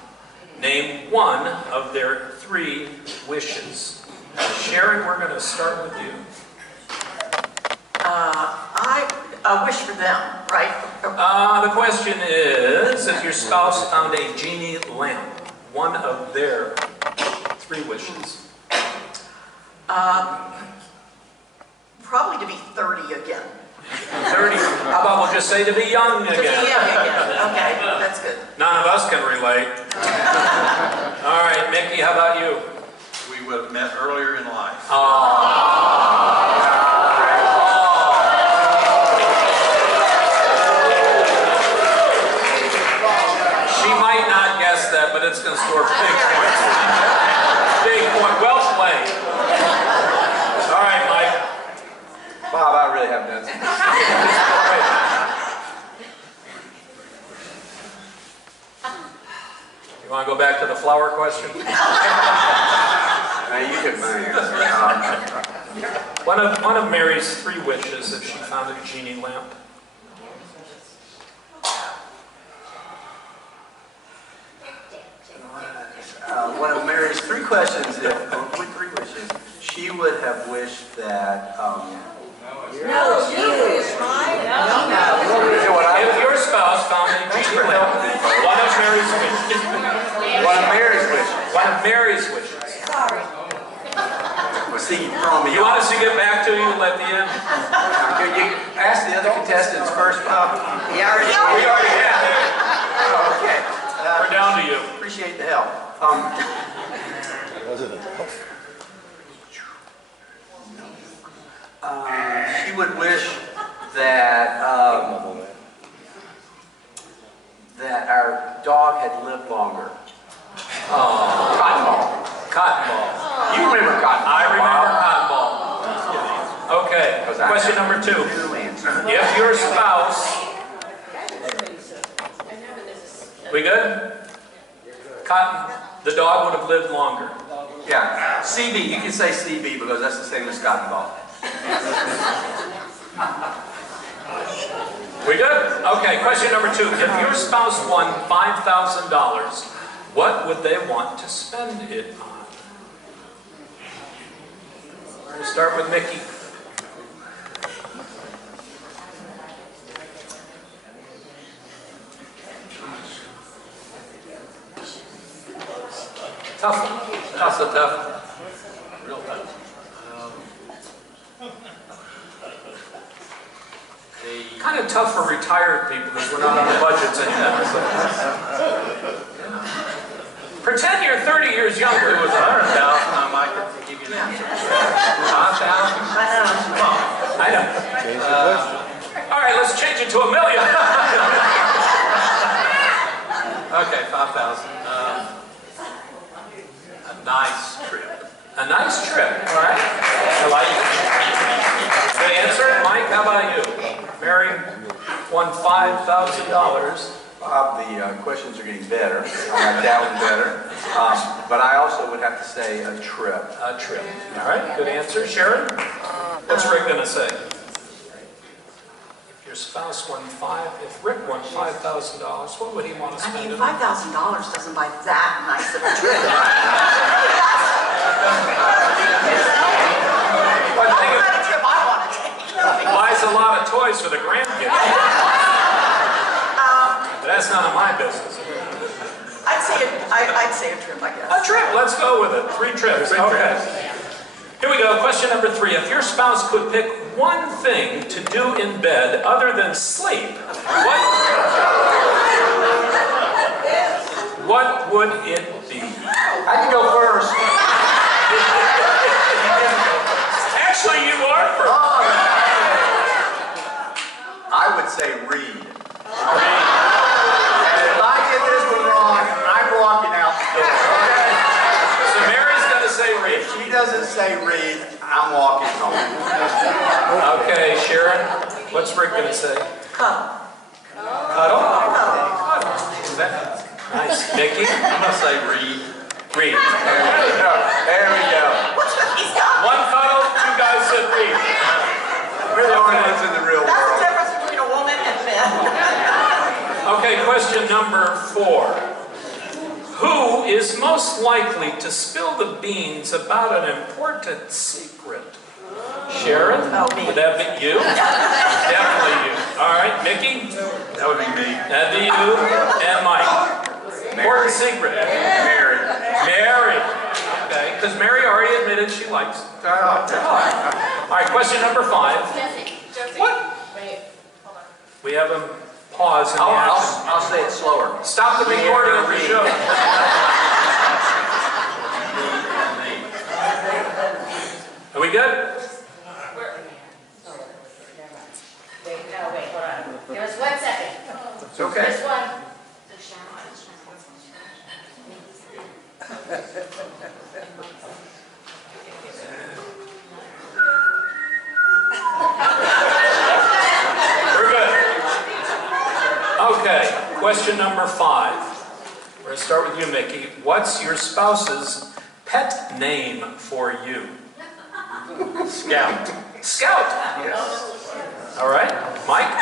name one of their 3 wishes. Sharon, we're going to start with you. I wish for them, right? The question is, if your spouse found a genie lamp, one of their 3 wishes. Probably to be 30 again. 30. How about we'll just say to be young again? To be young again. Okay, that's good. None of us can relate. All right, Mickey, how about you? We would have met earlier in life. She might not guess that, but it's going to score big points. Big point. Well played. All right, Mike. Bob, I really have done You want to go back to the flower question? Now you get my answer. One of Mary's 3 wishes if she found a genie lamp. One of Mary's 3 questions, 3 wishes, she would have wished that, If your spouse found a genie lamp, one of Mary's wishes. One of Mary's wishes. One of Mary's wishes. Sorry. Well, see, you throwing me You want us to get back to you at the end? You ask the other contestants first, Bob. We already have. Oh, okay. We're down to you. Appreciate the help. She would wish that that our dog had lived longer. Cotton ball. Cotton Ball. You remember cotton ball? I remember Cotton Ball. Okay, question number 2. If your spouse... We good? Cotton, the dog would have lived longer. Yeah, CB. You can say CB because that's the same as cotton ball. We good? Okay, question number 2. If your spouse won $5,000, what would they want to spend it on? We'll start with Mickey. Tough one. That's a tough one. Real tough. Kind of tough for retired people because we're not on the budgets anymore. So. Pretend you're 30 years younger. It was 100,000. I might have to give you an answer. 5,000? I know. All right, let's change it to $1 million. Okay, 5,000. A nice trip. A nice trip, all right? I like it. Good answer. Mike, how about you? Mary won $5,000. Bob, the questions are getting better. I like that one better. But I also would have to say a trip. A trip. All right, good answer. Sharon? What's Rick going to say? If your spouse won if Rick won $5,000, what would he want to spend? I mean, $5,000 doesn't buy that nice of a trip. What kind of trip I want to take. buys a lot of toys for the grandkids. But that's none of my business. I'd say a trip, I guess. A trip, let's go with it. 3 trips, okay. Here we go, question number 3. If your spouse could pick one thing to do in bed other than sleep, what would it be? I can go first. Actually, you are first. I would say read. And if I get this one wrong, I'm walking out the door. So Mary's going to say read. If she doesn't say read, I'm walking home. Okay, Sharon, what's Rick going to say? Cuddle. Cuddle? Cuddle. Is that nice? Mickey? I'm going to say read. Read. There we go. There we go. He's got One cuddle, 2 guys said read. We're the only ones in the real That's the world. difference between a woman and men. Okay, question number 4. Who is most likely to spill the beans about an important secret? Sharon? Oh, me. Would that be you? Definitely you. All right, Mickey? That would be me. That'd be you. And Mike? Important secret. Mary. Mary. Okay, because Mary already admitted she likes it. All right, question number 5. What? We have them pause in the action. I'll say it slower. Stop the recording of the show. Are we good? Wait, hold on. Give us 1 second. It's okay. This one. We're good. Okay, question number 5. We're going to start with you, Mickey. What's your spouse's pet name for you? Scout. Scout. Yes. All right, Mike?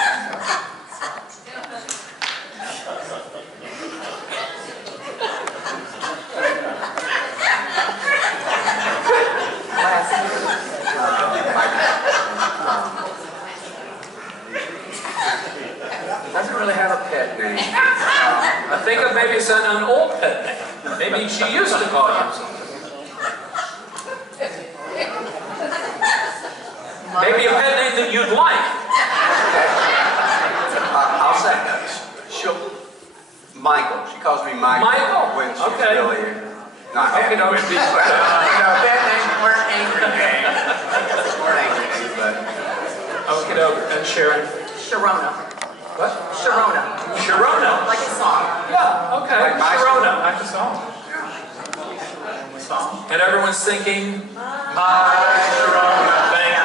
Doesn't really have a pet name. I think of maybe it's an old pet name. Maybe she used to call you something. Maybe a pet name that you'd like. I'll say Michael. She calls me Michael. Michael? When she's Okay. really not happy Okay, no, with me. Pet names weren't angry names. Weren't angry names, but... Okay, no, and Sharon. Sharona. What? Sharona. Sharona. Like a song. Yeah, okay. Like my Sharona. song. Like the song. Song? And everyone's thinking, thank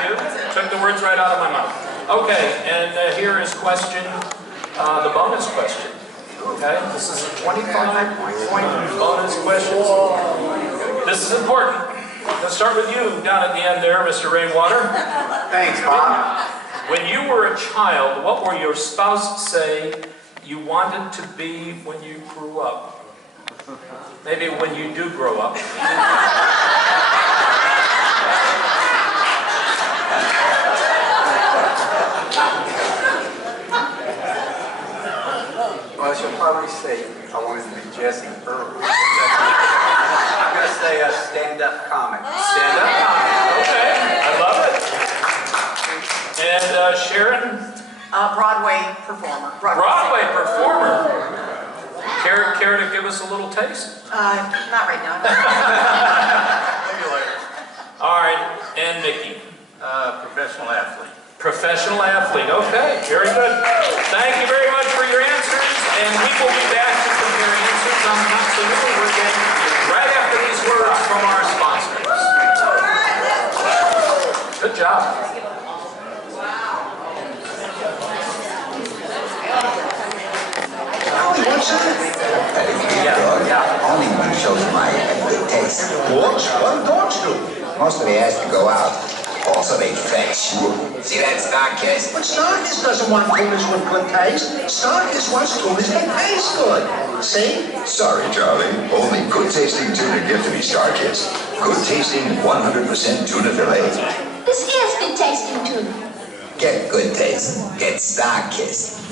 you. Took the words right out of my mouth. Okay, and here is question, the bonus question. Okay, this is a 25-point bonus question. This is important. Let's start with you down at the end there, Mr. Rainwater. Thanks, Bob. When you were a child, what will your spouse say you wanted to be when you grew up? Maybe when you do grow up. Well, she'll probably say, I wanted to be Jesse Earl. I'm going to say a stand-up comic. Stand-up comic. Okay, I love it. And Sharon? Broadway performer. Broadway performer. Care to give us a little taste? Not right now. Maybe later. All right, and Mickey? Professional athlete. Professional athlete. Okay, very good. Thank you very much for your answers, and we will be back to compare answers on Absolutely Working right after these words from our sponsors. Good job. Only one shows my good taste. What? What don't you? Most of the has to go out. Also, they fetch. See that Starkist? But Starkist doesn't want tunas with good taste. Starkist wants tunas that taste good. See? Sorry, Charlie. Only good-tasting tuna get to be Starkist. Good-tasting 100% tuna fillet. This is good tasting tuna. Get good taste. Get Starkist.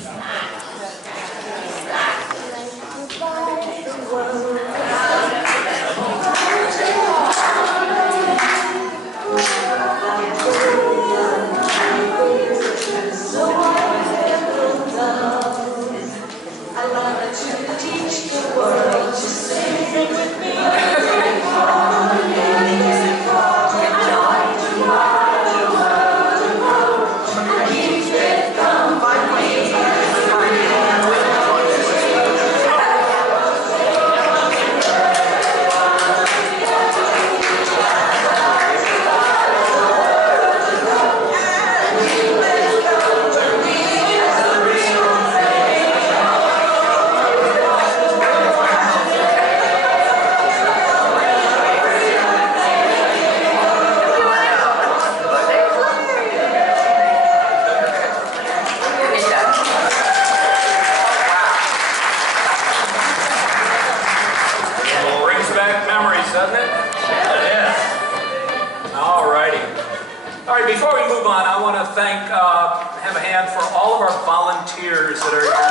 Have a hand for all of our volunteers that are here tonight.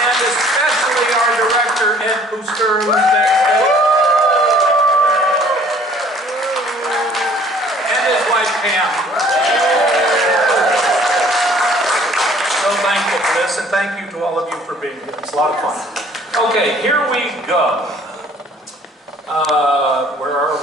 And especially our director, Ed Booster, who's backstage. And his wife, Pam. So thankful for this, and thank you to all of you for being here. It's a lot of fun. Okay, here we go. Where are we?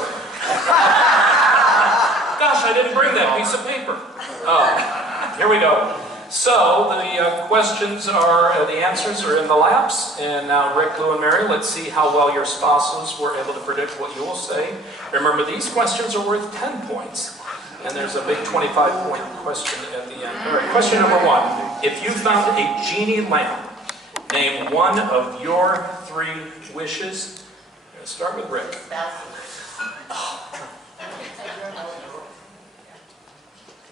Gosh, I didn't bring that piece of paper. Oh, here we go. So the questions are, the answers are in the laps. And now Rick, Lou, and Mary, let's see how well your spouses were able to predict what you will say. Remember, these questions are worth 10 points. And there's a big 25-point question at the end. All right, question number 1. If you found a genie lamp, name one of your 3 wishes. Let's start with Rick.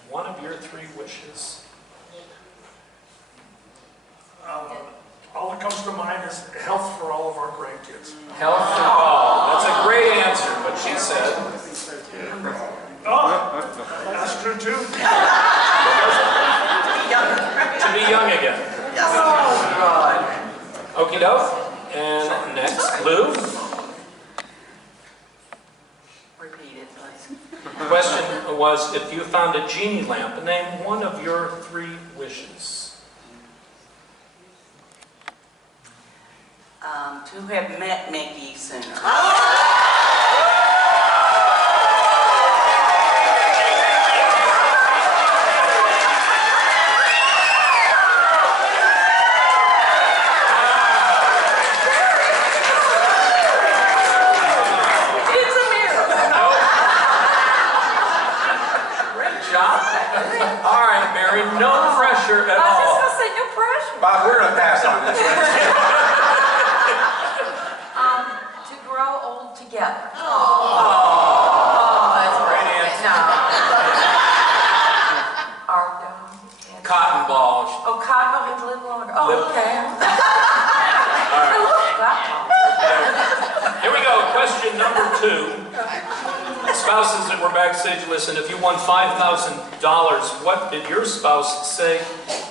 One of your 3 wishes. All that comes to mind is health for all of our grandkids. Health for all. That's a great answer, but she said. Oh, that's true too. To be young again. Oh, God. Okie doke. And next, Lou. Repeat it, please. The question was, if you found a genie lamp, name one of your 3 wishes. To have met Mickey sooner. question. Bob, we're gonna pass on this one. To grow old together. That's a great answer. No. Cotton balls. Oh, cotton balls live longer. Oh, okay. Here we go, question number 2. Spouses that were backstage, listen, if you won $5,000, what did your spouse say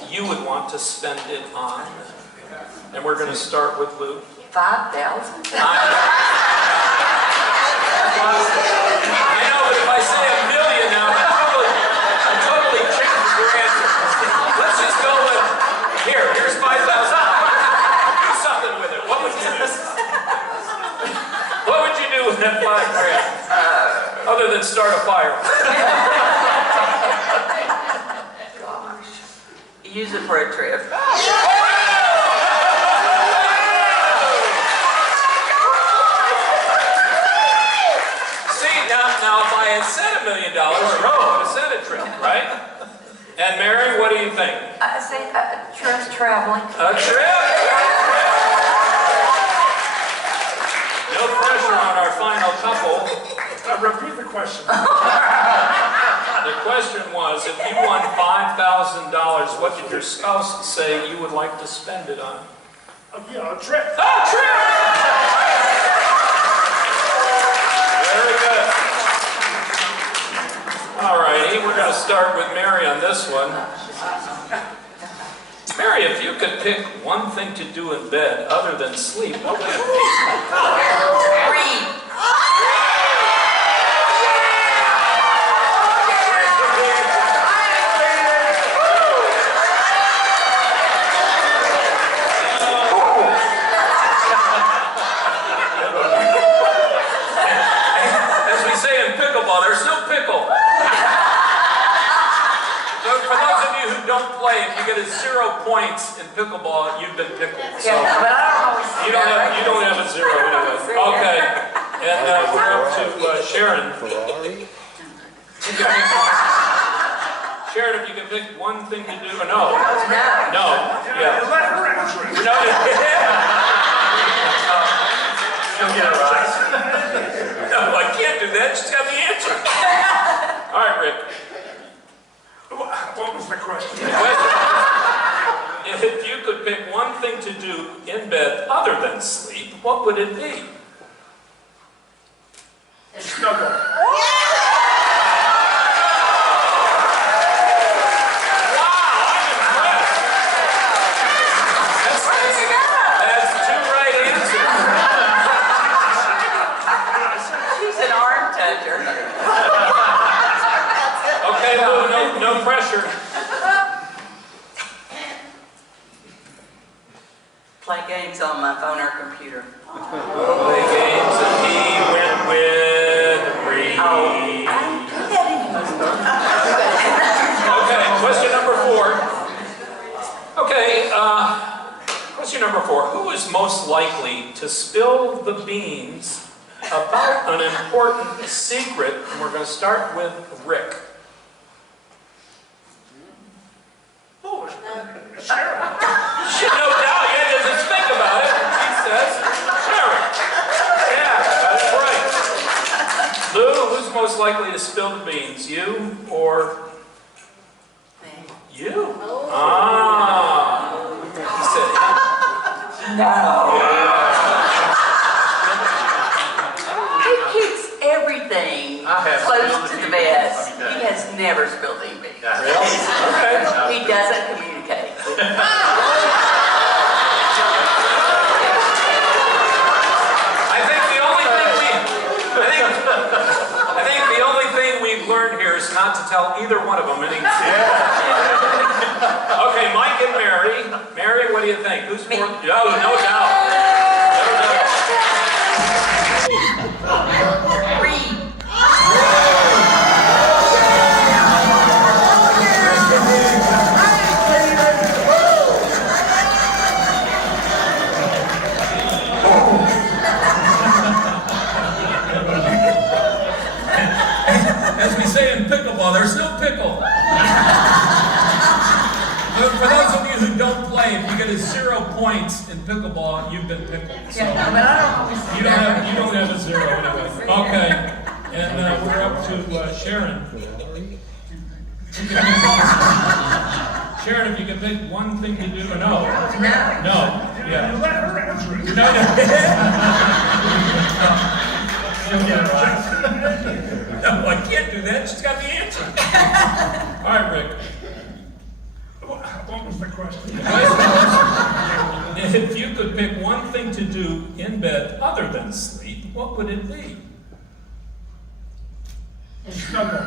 you would want to spend it on? And we're going to start with Lou. 5,000. I know, but if I say $1 million now, I totally changed your answer. Let's just go with, here's $5,000. Do something with it. What would you do? What would you do with that $5,000? Other than start a fire. Gosh. Use it for a trip. Now, if I had said $1 million, I would have said a trip, right? And Mary, what do you think? I say trust traveling. A trip! No pressure on our final couple. Repeat the question. The question was, if you won $5,000, what did your spouse say you would like to spend it on? Yeah, a trip. A trip! Very good. All righty, we're going to start with Mary on this one. Mary, if you could pick one thing to do in bed other than sleep, what would it be? Read. As we say in pickleball, there's no pickle. For those of you who don't play, if you get a 0 points in pickleball, you've been pickled. So Yeah, but I don't always see you don't have a 0 anyway. Okay, and we're up to Sharon. Sharon, if you could pick one thing to do, or no? No. Yeah. Let her answer it. No. She'll get it right. No, I can't do that. Just have the answer. All right, Rick. What was the question? If you could pick one thing to do in bed other than sleep, what would it be? Snuggle. That's 2 right answers. She's an arm toucher. Okay, Lou, no pressure. Play games on my phone or computer. Play games, and he went with Reed. Oh, I don't do that anymore. Okay, question number 4. Okay, question number 4. Who is most likely to spill the beans about an important secret? And we're going to start with Rick. Oh, Sharon. No doubt, yeah, just think about it. She says, Sharon. Yeah, that's right. Lou, who's most likely to spill the beans? You or you? Ah. He said, No. He keeps everything close to the vest. He has never spilled any beans. really? Okay. He doesn't communicate. I think the only thing we've learned here is not to tell either one of them anything. Okay, Mike and Mary. Mary, what do you think? Who's more? Oh, no doubt. Read. As we say in pickleball, there's no pickle. For those of you who don't play, if points in pickleball, you've been pickled. So Yeah, no, but I don't always see you don't have a zero anyway. Okay, and we're up to Sharon. Sharon, if you could pick one thing to do, or no, yeah. You let her answer it. No. No, I can't do that. She's got the answer. All right, Rick. What was the question? If you could pick one thing to do in bed other than sleep, what would it be? Snuggle.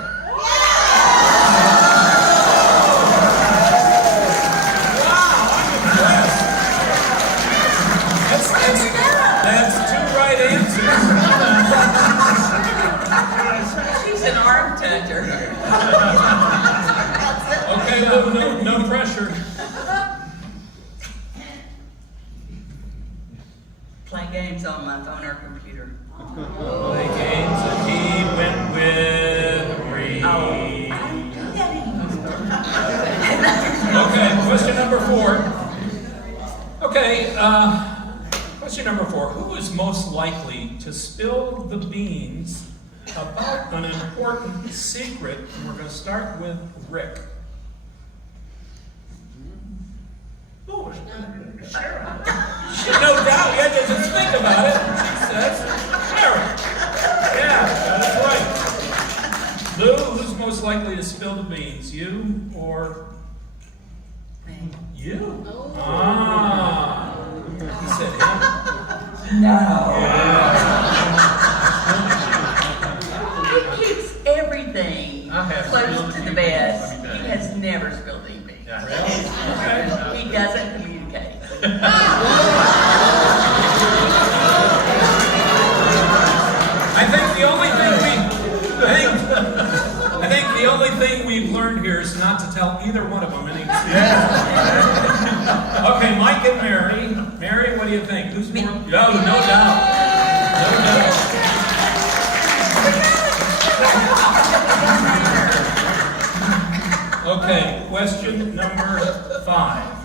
That's two right answers. She's an arm toucher. Okay, Lou, no pressure. Play games on my phone or computer. Play games, and he went with read. Okay, question number 4. Okay, question number 4. Who is most likely to spill the beans about an important secret? And we're going to start with Rick. Oh, Sharon. No doubt, yeah, just think about it. She says, Sharon. Yeah, that's right. Lou, who's most likely to spill the beans? You or you? Ah. He said him. No. Yeah. He keeps everything close to the bed. He has never spilled anything. He doesn't communicate. I think the only thing we've learned here is not to tell either one of them anything. Okay, Mike and Mary. Mary, what do you think? Who's more? No doubt. No doubt. Okay, question number 5.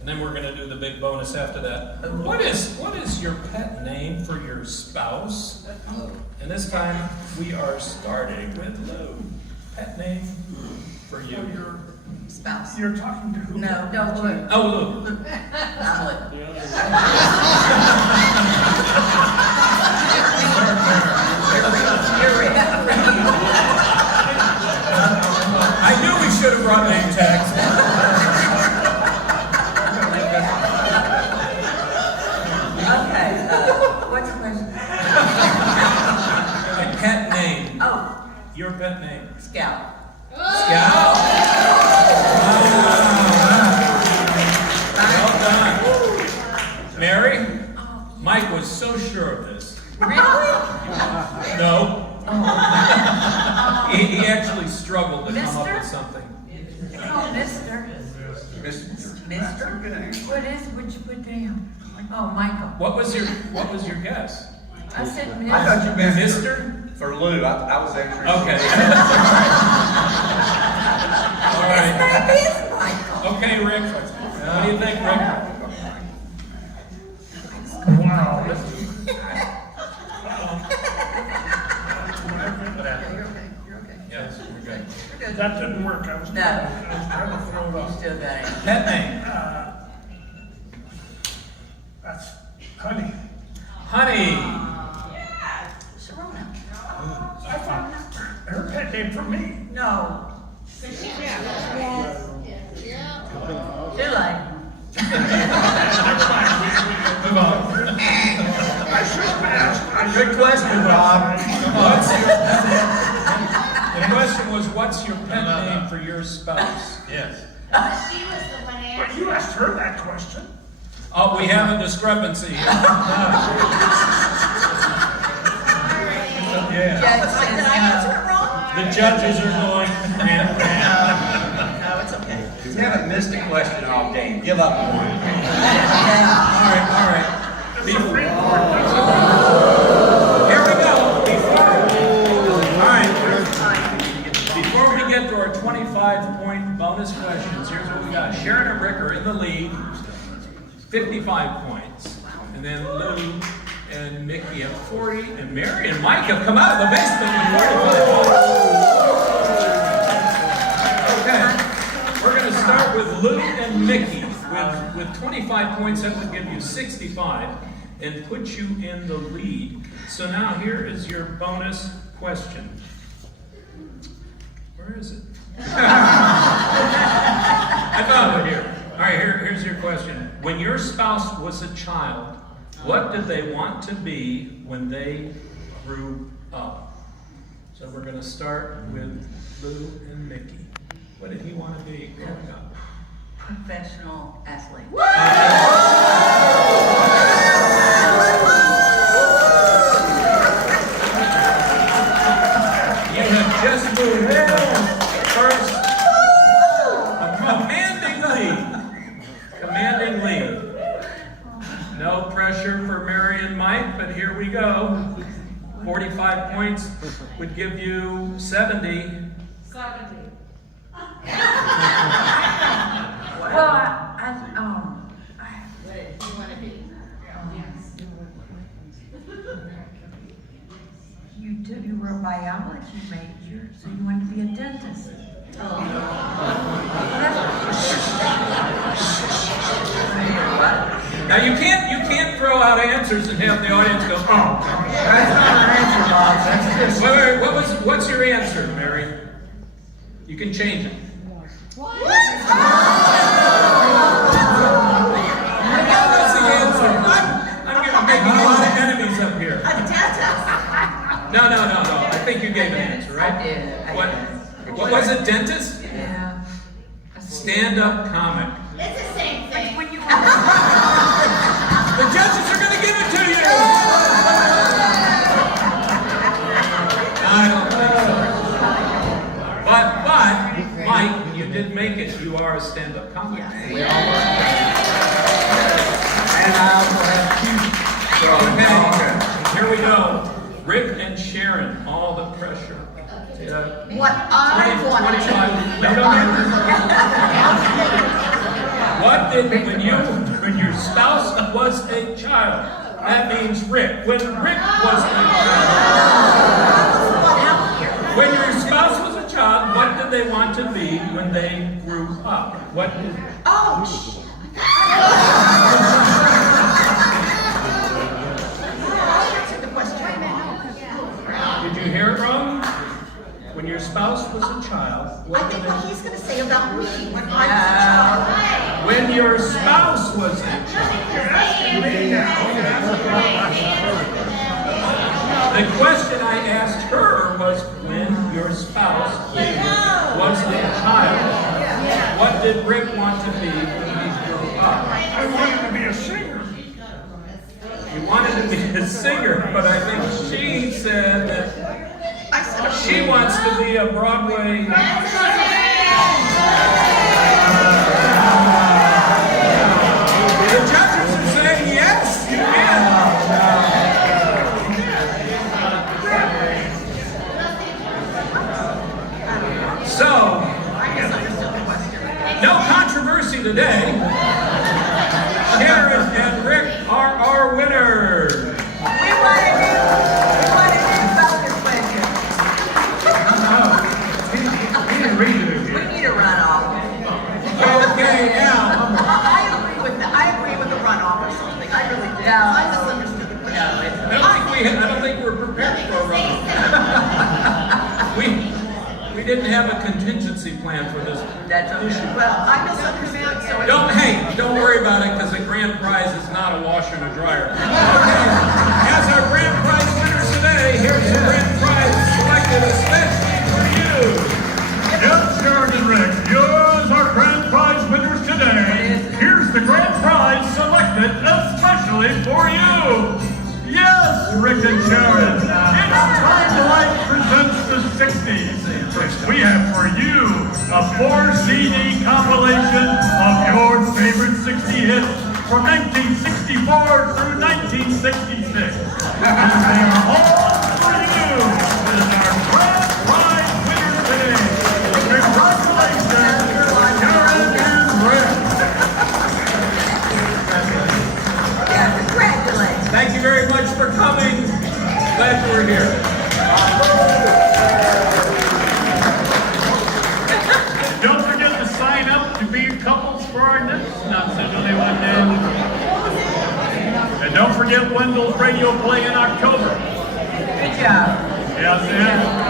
And then we're going to do the big bonus after that. What is your pet name for your spouse? And this time we are starting with Lou. Pet name for you. Your spouse. You're talking to who? No, don't you. Oh, Lou. I'm Lou. You're right. I knew we should have brought name tags. Okay, what's the question? A pet name. Oh, Your pet name. Scout. Scout. Well done. Mary, Mike was so sure of this. Really? No. He actually struggled to come up with something. Oh, Mister. Mister? What'd you put down? Oh, Michael. What was your guess? I said I thought you meant Mister? for Lou. I was actually. Okay. All right. His name is Michael. Okay, Rick. What do you think, Rick? Wow. Yes, we're good. That didn't work. I was No. trying to throw it You off. still got it. Pet name. That's Honey. Honey. Sharona. I thought her pet name for me. No. Too late. Move on. I should have asked. Good question, Bob. The question was, what's your pet name for your spouse? Yes. She was the one But answering. you asked her that question. Oh, we have a discrepancy here. Yeah. Judge says Did I answer it wrong? The judges are going, no, it's okay. You haven't missed a question all game. Give up on it. All right. Here we go. Before we get to our 25-point bonus questions, here's what we got. Sharon and Rick are in the lead, 50-50. 55 points. And then Lou and Mickey have 40, and Mary and Mike have come out of the basement with 45 points. Okay, we're going to start with Lou and Mickey. With 25 points, that would give you 65 and put you in the lead. So now here is your bonus question. Where is it? I found it here. All right, here's your question. When your spouse was a child, what did they want to be when they grew up? So we're going to start with Lou and Mickey. What did he want to be growing up? Professional athlete. You have just moved first. A commanding lead. No pressure for Mary and Mike, but here we go. 45 points would give you 70. 70. Well, you were a biology major, so you wanted to be a dentist. Now you can't throw out answers and have the audience go, oh. That's not an answer, Bob. That's just... What's your answer, Mary? You can change it. What? What's the answer? I'm making a lot of enemies up here. A dentist. No. I think you gave an answer, right? I did. What was it, dentist? Yeah. Stand-up comic. It's the same thing. When you The judges are going to give it to you! I don't think so. But, Mike, you did make it. You are a stand-up comic. We all are. And I also have two. Okay, here we go. Rick and Sharon, all the pressure. what I want to What did when your spouse was a child? That means Rick. When Rick was a child. When your spouse was a child, what did they want to be when they grew up? What did? Ouch! Did you hear it wrong? When your spouse was a child, what I did think they? what he's going to say about me when I was a child. When your spouse was a child. The question I asked her was when your spouse was a child, what did Rick want to be when he grew up? I wanted to be a singer. He wanted to be a singer, but I think she said that she wants to be a Broadway. The judges are saying yes, you can. So, no controversy today. Sharon and Rick are our winners. We want to do bonus question. He didn't read it again. We need a runoff. Okay, now. I agree with the runoff or something. I really do. I misunderstood the question. I don't think we're prepared for a runoff. We didn't have a contingency plan for this issue. Well, I misunderstood, so Don't worry about it, because the grand prize is not a washer and a dryer. Okay, as our grand prize winners today, here's the grand prize selected especially for you. Yes, Sharon and Rick, yours are grand prize winners today. Here's the grand prize selected especially for you. Yes, Rick and Sharon, it's Time to Life presents the 60s. We have for you a 4-CD compilation of your favorite 60 hits from 1964 through 1966. And they are all for you as our grand prize winners today. Congratulations, Sharon and Rick. Only one day. And don't forget Wendell's radio play in October. Good job. Yes,